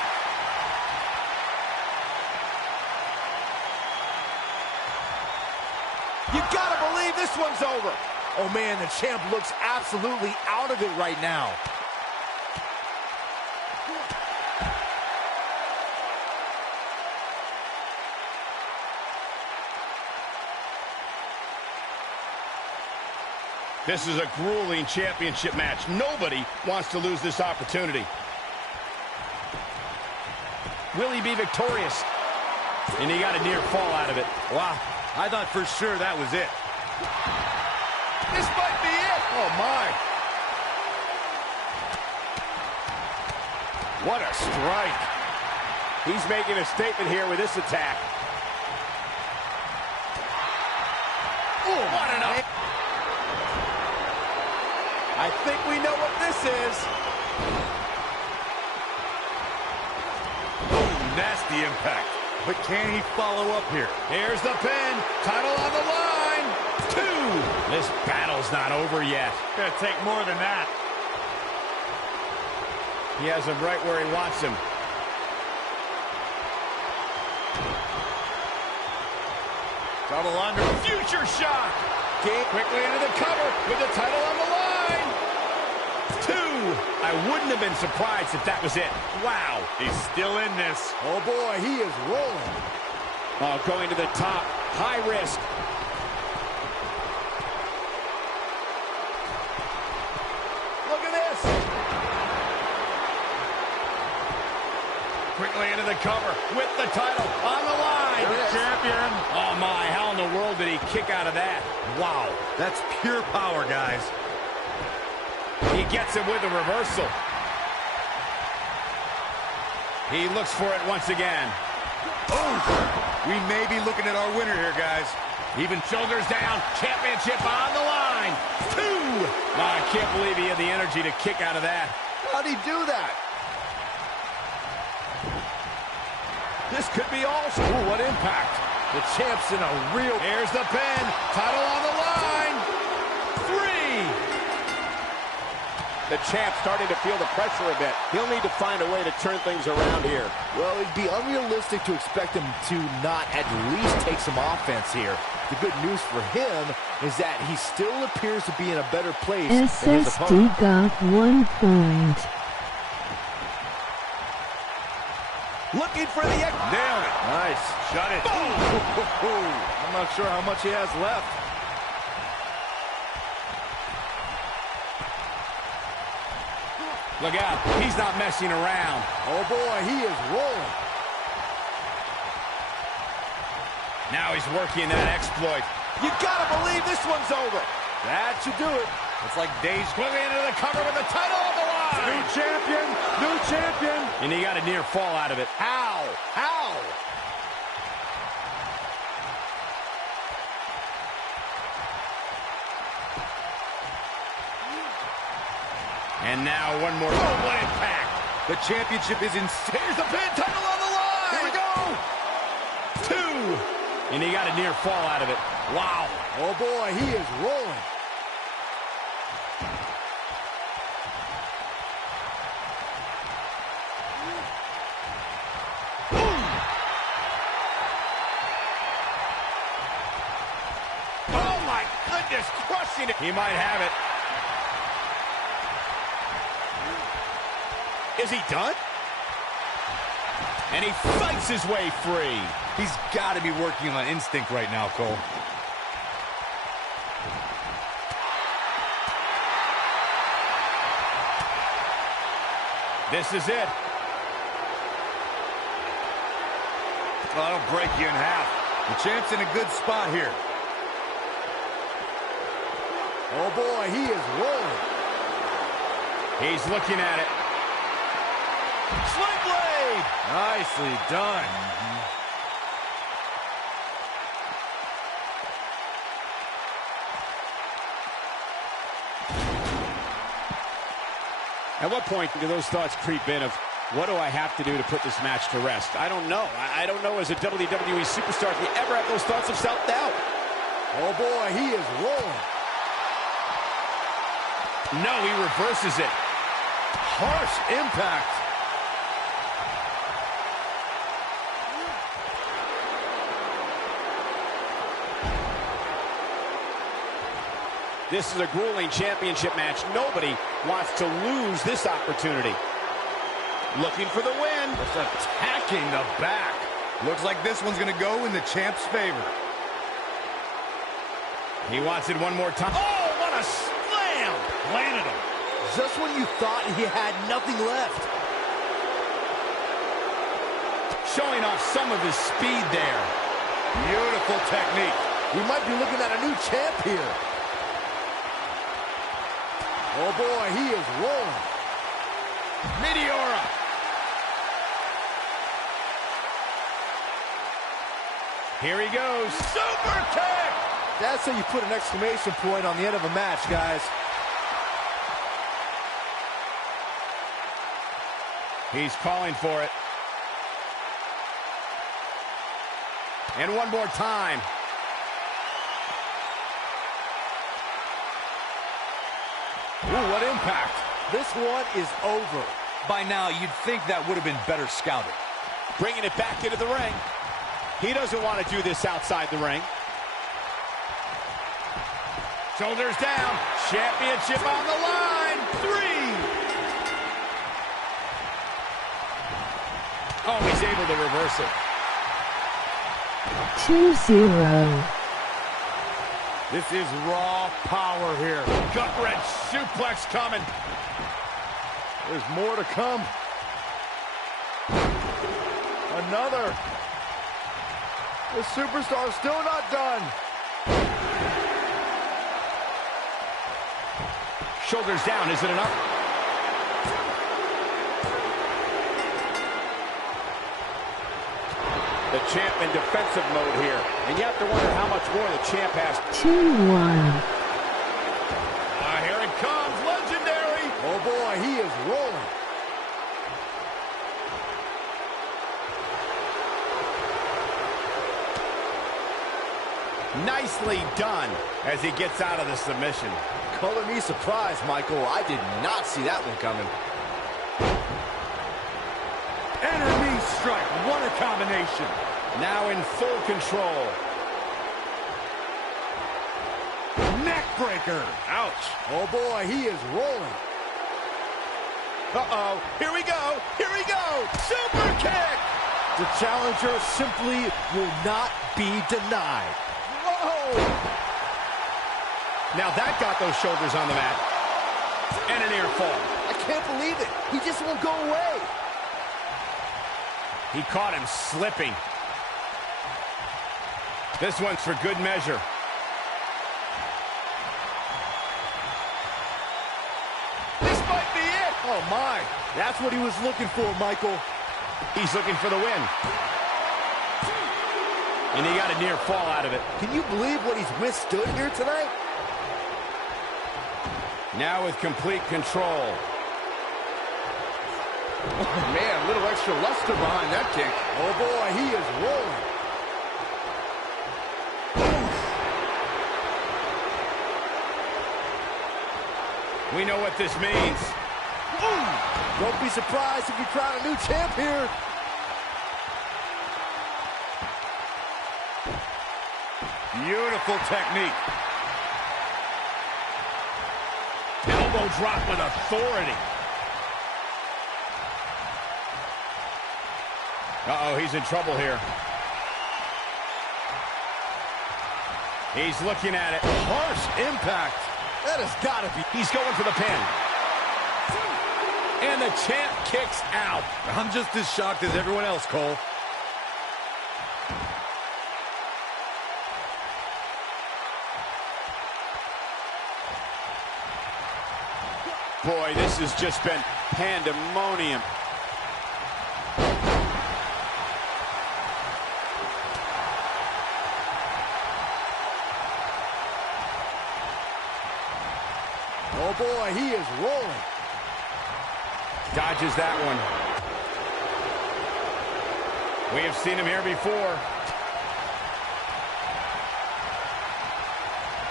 You gotta believe this one's over. Oh man, the champ looks absolutely out of it right now. This is a grueling championship match. Nobody wants to lose this opportunity. Will he be victorious? And he got a near fall out of it. Wow, I thought for sure that was it. This might be it. Oh my. What a strike. He's making a statement here with this attack. Oh, what an up. I think we know what this is. Oh, nasty impact. But can he follow up here? Here's the pin. Title on the line. 2. This battle's not over yet. Gonna take more than that. He has him right where he wants him. Double under. Future shock. Game quickly into the cover with the title on the line. 2. I wouldn't have been surprised if that was it. Wow. He's still in this. Oh boy, he is rolling. Oh, going to the top. High risk. Look at this. Quickly into the cover with the title on the line. Champion. Oh my, how in the world did he kick out of that? Wow, that's pure power, guys. He gets him with a reversal. He looks for it once again. Oh, we may be looking at our winner here, guys. Even shoulders down, championship on the line. 2. Oh, I can't believe he had the energy to kick out of that. How'd he do that? This could be all. Ooh, what impact. The champ's in a real... Here's the pin. Title on the line. 3. The champ starting to feel the pressure a bit. He'll need to find a way to turn things around here. Well, it'd be unrealistic to expect him to not at least take some offense here. The good news for him is that he still appears to be in a better place than his opponent. SSD got 1 point. Looking for the... Nailed it. Nice. Shut it. I'm not sure how much he has left. Look out. He's not messing around. Oh, boy, he is rolling. Now he's working that exploit. You gotta believe this one's over. That should do it. It's like days. Quickly into the cover with the title on the line. New champion. New champion. And he got a near fall out of it. How? How? And now one more. Oh, what impact. The championship is insane. Here's the pin, title on the line. Here we go. 2. And he got a near fall out of it. Wow. Oh, boy, he is rolling. Oh, my goodness, crushing it. He might have it. Is he done? And he fights his way free. He's got to be working on instinct right now, Cole. This is it. Oh, that'll break you in half. The champ's in a good spot here. Oh, boy, he is rolling. He's looking at it. Sling blade! Nicely done. At what point do those thoughts creep in of, what do I have to do to put this match to rest? I don't know. I don't know as a WWE superstar if you ever have those thoughts of self-doubt. Oh, boy, he is rolling. No, he reverses it. Harsh impact. This is a grueling championship match. Nobody wants to lose this opportunity. Looking for the win. Just attacking the back. Looks like this one's going to go in the champ's favor. He wants it one more time. Oh, what a slam! Landed him. Just when you thought he had nothing left. Showing off some of his speed there. Beautiful technique. We might be looking at a new champ here. Oh, boy, he is rolling. Meteora. Here he goes. Super kick! That's how you put an exclamation point on the end of a match, guys. He's calling for it. And one more time. Ooh, what impact. This one is over. By now, you'd think that would have been better scouted. Bringing it back into the ring. He doesn't want to do this outside the ring. Shoulders down. Championship on the line. 3. Oh, he's able to reverse it. 2-0. This is raw power here. Gut-wrench suplex coming. There's more to come. Another. The superstar's still not done. Shoulders down, is it enough? The champ in defensive mode here. And you have to wonder how much more the champ has. 2-1. Here it comes, legendary. Oh boy, he is rolling. Nicely done as he gets out of the submission. Color me surprised, Michael. I did not see that one coming. Enemy strike. What a combination. Now in full control. Neck breaker. Ouch. Oh boy, he is rolling. Uh-oh. Here we go. Here we go. Super kick. The challenger simply will not be denied. Whoa. Now that got those shoulders on the mat. And a near fall. I can't believe it. He just won't go away. He caught him slipping. This one's for good measure. This might be it. Oh my. That's what he was looking for, Michael. He's looking for the win. And he got a near fall out of it. Can you believe what he's withstood here tonight? Now with complete control. Oh, man, a little extra luster behind that kick. Oh, boy, he is rolling. We know what this means. Ooh. Don't be surprised if we crown a new champ here. Beautiful technique. Elbow drop with authority. Uh-oh, he's in trouble here. He's looking at it. Harsh impact. That has got to be. He's going for the pin. And the champ kicks out. I'm just as shocked as everyone else, Cole. Boy, this has just been pandemonium. Oh boy, he is rolling. Dodges that one. We have seen him here before.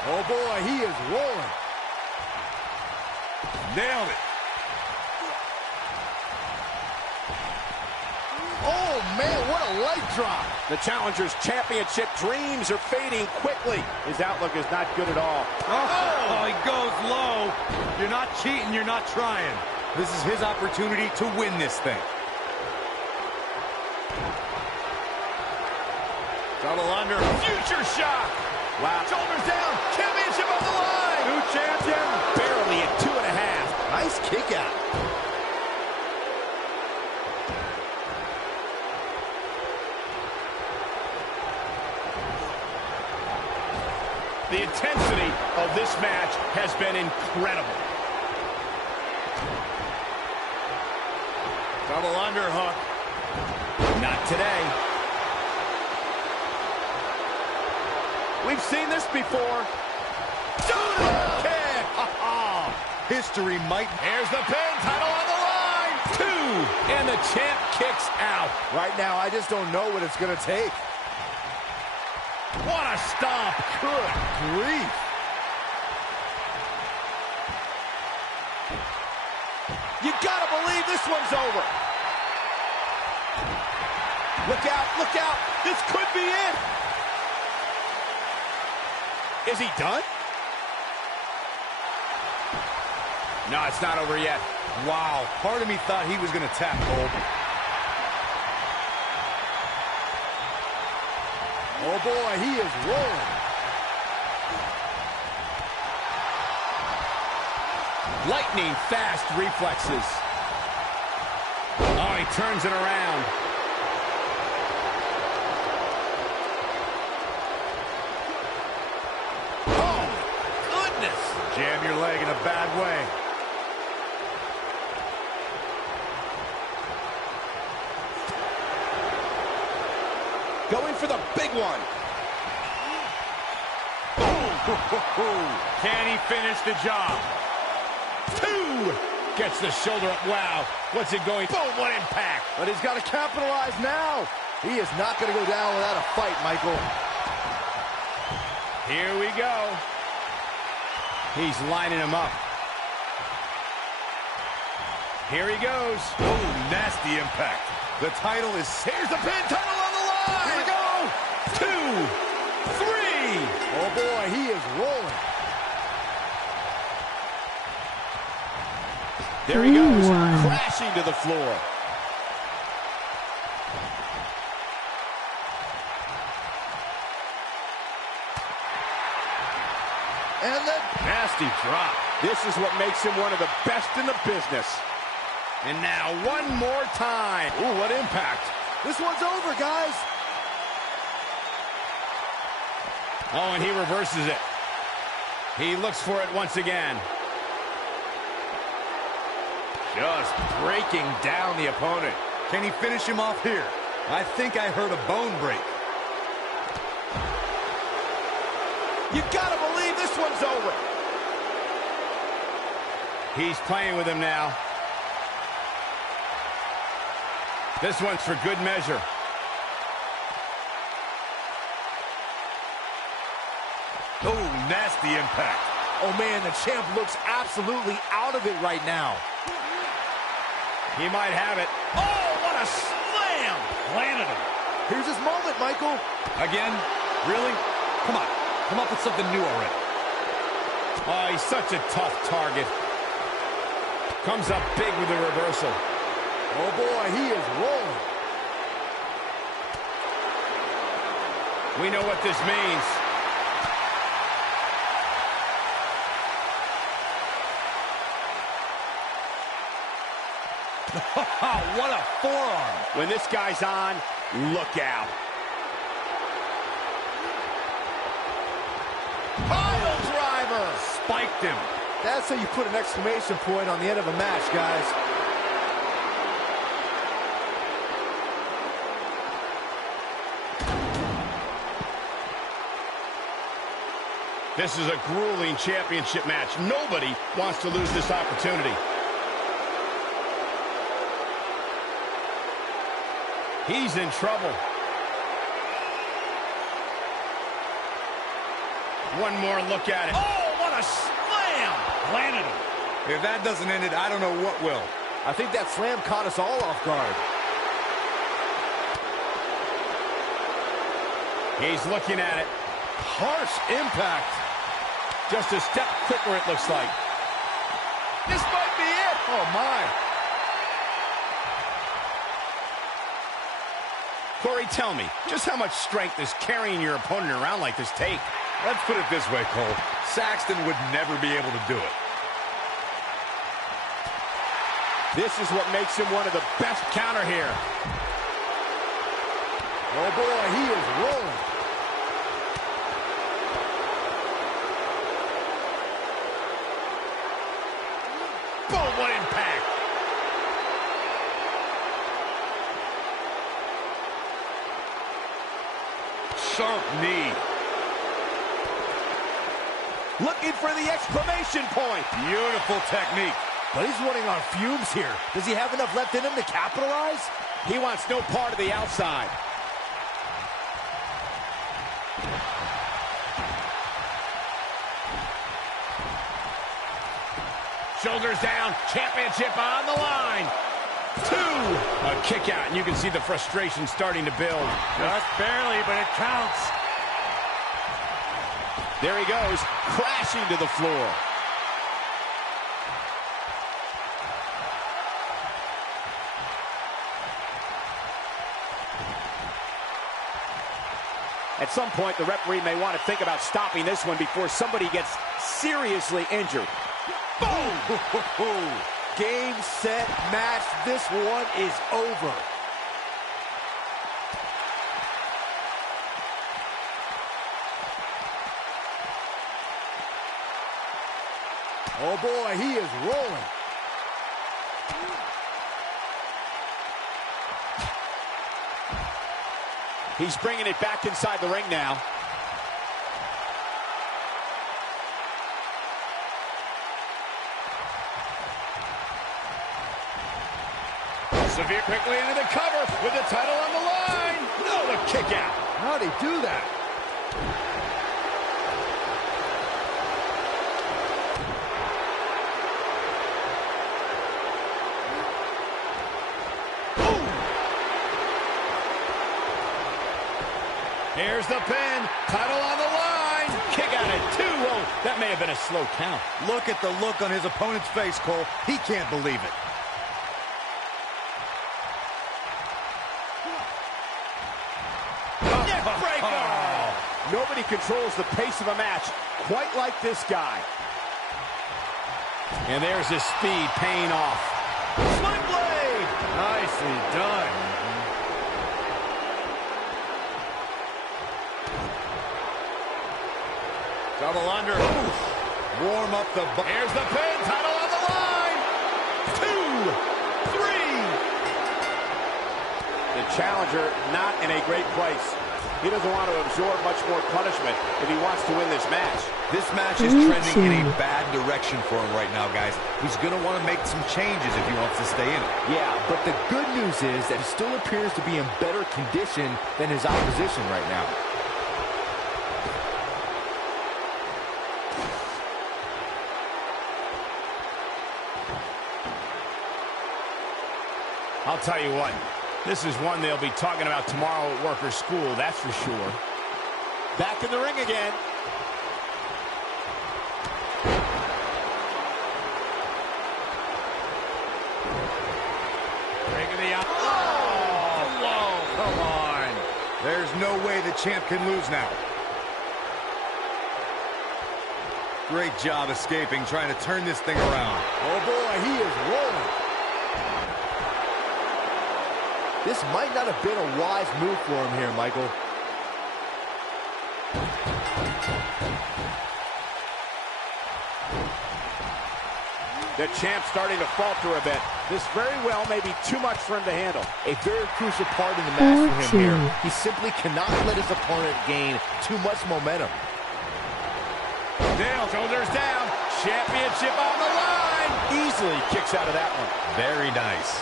Oh boy, he is rolling. Nailed it. Oh man, what a leg drop. The challenger's championship dreams are fading quickly. His outlook is not good at all. Oh, he goes low. You're not cheating, you're not trying. This is his opportunity to win this thing. Double under. Future shock. Wow. Shoulders down. Championship on the line. New champion. Barely at 2.5. Nice kick out. The intensity of this match has been incredible. Double underhook. Not today. We've seen this before. Kick. History might... Here's the pin. Title on the line. 2. And the champ kicks out. Right now, I just don't know what it's going to take. What a stomp. Good grief. You gotta believe this one's over. Look out, look out. This could be it. Is he done? No, it's not over yet. Wow, part of me thought he was going to tap, Cole. Oh boy, he is rolling. Lightning fast reflexes. Oh, he turns it around. Oh, goodness. Jam your leg in a bad way. Going for the big one. Can he finish the job? 2. Gets the shoulder up. Wow. What's it going? Boom, what impact. But he's got to capitalize now. He is not going to go down without a fight, Michael. Here we go. He's lining him up. Here he goes. Oh, nasty impact. The title is... Here's the pin. Title on the line. Here we go. 2, 3. Oh boy, he is rolling. There he goes, 3-1. crashing to the floor. And then Nasty drop. This is what makes him one of the best in the business. And now one more time. Ooh, what impact. this one's over, guys. Oh, and he reverses it. He looks for it once again. Just breaking down the opponent. Can he finish him off here? I think I heard a bone break. You gotta believe this one's over. He's playing with him now. This one's for good measure. Oh, nasty impact. Oh man, the champ looks absolutely out of it right now. He might have it. Oh, what a slam! Landed him. Here's his moment, Michael. Again? Really? Come on. Come up with something new already. Oh, he's such a tough target. Comes up big with the reversal. Oh boy, he is rolling. We know what this means. What a forearm. When this guy's on, look out. Pile driver. Spiked him. That's how you put an exclamation point on the end of a match, guys. This is a grueling championship match. Nobody wants to lose this opportunity. He's in trouble. One more look at it. Oh, what a slam! Landed him. If that doesn't end it, I don't know what will. I think that slam caught us all off guard. He's looking at it. Harsh impact. Just a step quicker, it looks like. This might be it. Oh, my. Corey, tell me, just how much strength does carrying your opponent around like this take? Let's put it this way, Cole. Saxton would never be able to do it. This is what makes him one of the best counter here. Oh, boy, he is rolling. Boom, what impact. Sharp knee. Looking for the exclamation point. Beautiful technique. But he's running on fumes here. Does he have enough left in him to capitalize? He wants no part of the outside. Shoulders down, championship on the line. 2. A kick out, and you can see the frustration starting to build. Just barely, but it counts. There he goes, crashing to the floor. At some point, the referee may want to think about stopping this one before somebody gets seriously injured. Boom! Game, set, match. This one is over. Oh, boy, he is rolling. He's bringing it back inside the ring now. Severe quickly into the cover with the title on the line. No, the kick out. How'd he do that? Here's the pin. Title on the line. Kick out at 2. Oh, that may have been a slow count. Look at the look on his opponent's face, Cole. He can't believe it. Nobody controls the pace of a match quite like this guy. And there's his speed paying off. Sling blade! Nicely done. Double under. Ooh. Warm up the... Here's the pin. Title on the line. 2, 3. The challenger not in a great place. He doesn't want to absorb much more punishment if he wants to win this match. This match is trending in a bad direction for him right now, guys. He's going to want to make some changes if he wants to stay in it. Yeah, but the good news is that he still appears to be in better condition than his opposition right now. I'll tell you what, this is one they'll be talking about tomorrow at work or school, that's for sure. Back in the ring again. Breaking the out. Oh, whoa, come on. There's no way the champ can lose now. Great job escaping, trying to turn this thing around. Oh boy, he is rolling. This might not have been a wise move for him here, Michael. The champ starting to falter a bit. This very well may be too much for him to handle. A very crucial part in the match for him here. He simply cannot let his opponent gain too much momentum. Dale, shoulders down. Championship on the line. Easily kicks out of that one. Very nice.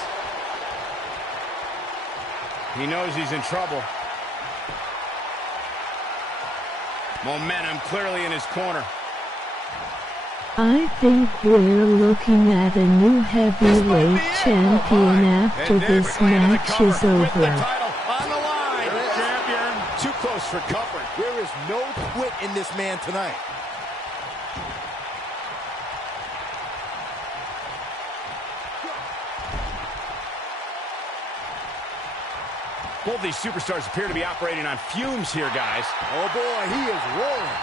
He knows he's in trouble. Momentum clearly in his corner. I think we're looking at a new heavyweight champion after this match is over. On the line. Champion. Too close for comfort. There is no quit in this man tonight. Both these superstars appear to be operating on fumes here, guys. Oh boy, he is rolling.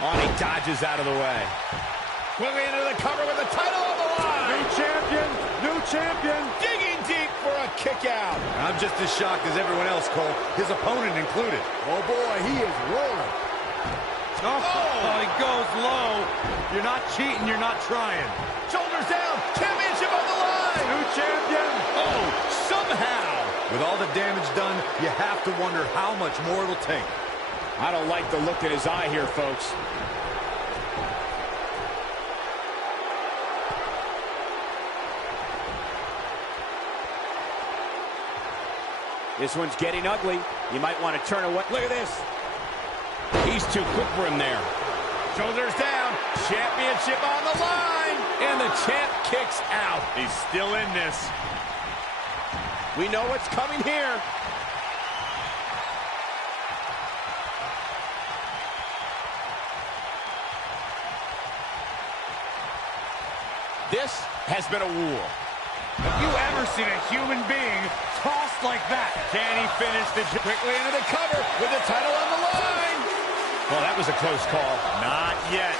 On, he dodges out of the way. Quickly into the cover with the title on the line. New champion, new champion. Digging deep for a kick out. I'm just as shocked as everyone else, Cole, his opponent included. Oh boy, he is rolling. Oh, he goes low. You're not cheating, you're not trying. Shoulders down, championship on the line. New champion. Oh, somehow. With all the damage done, you have to wonder how much more it'll take. I don't like the look in his eye here, folks. This one's getting ugly. You might want to turn away. Look at this. He's too quick for him there. Shoulders down. Championship on the line. And the champ kicks out. He's still in this. We know what's coming here. This has been a war. Have you ever seen a human being tossed like that? Can he finish the job? Quickly into the cover with the title on the line. Well, that was a close call. Not yet.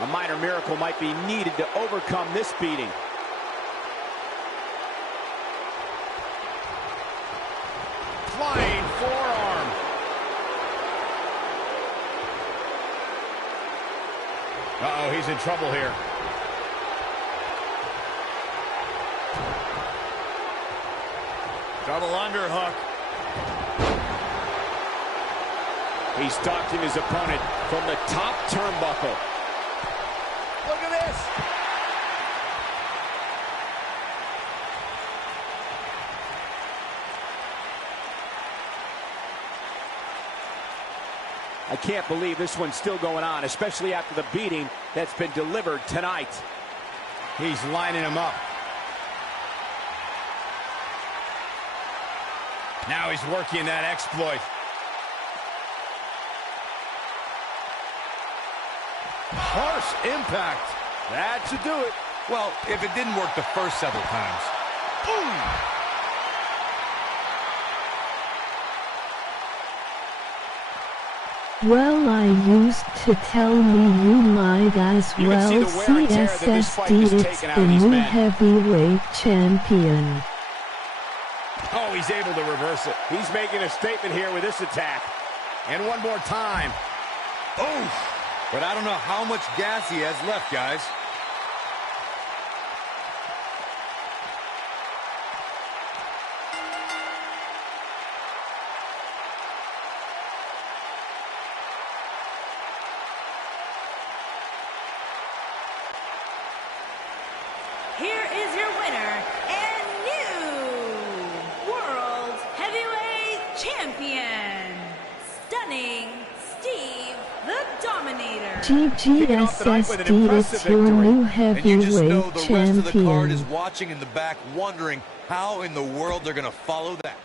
A minor miracle might be needed to overcome this beating. Flying forearm. Uh-oh, he's in trouble here. Double underhook. He's stalking his opponent from the top turnbuckle. Look at this. I can't believe this one's still going on, especially after the beating that's been delivered tonight. He's lining him up. Now he's working that exploit. Harsh impact. That should do it. Well, if it didn't work the first several times. Boom! Well, I used to tell me you might as You can well see the wear and tear that this fight has CSSD, it's taken out the of these new men. heavyweight champion. Oh, he's able to reverse it. He's making a statement here with this attack. And one more time. Oof! But I don't know how much gas he has left, guys. Here is your winner and new World Heavyweight Champion, Stunning Steve the Dominator. GGSSD, it's your new And you just know heavyweight the rest of the card is champion. watching in the back, wondering how in the world they're going to follow that.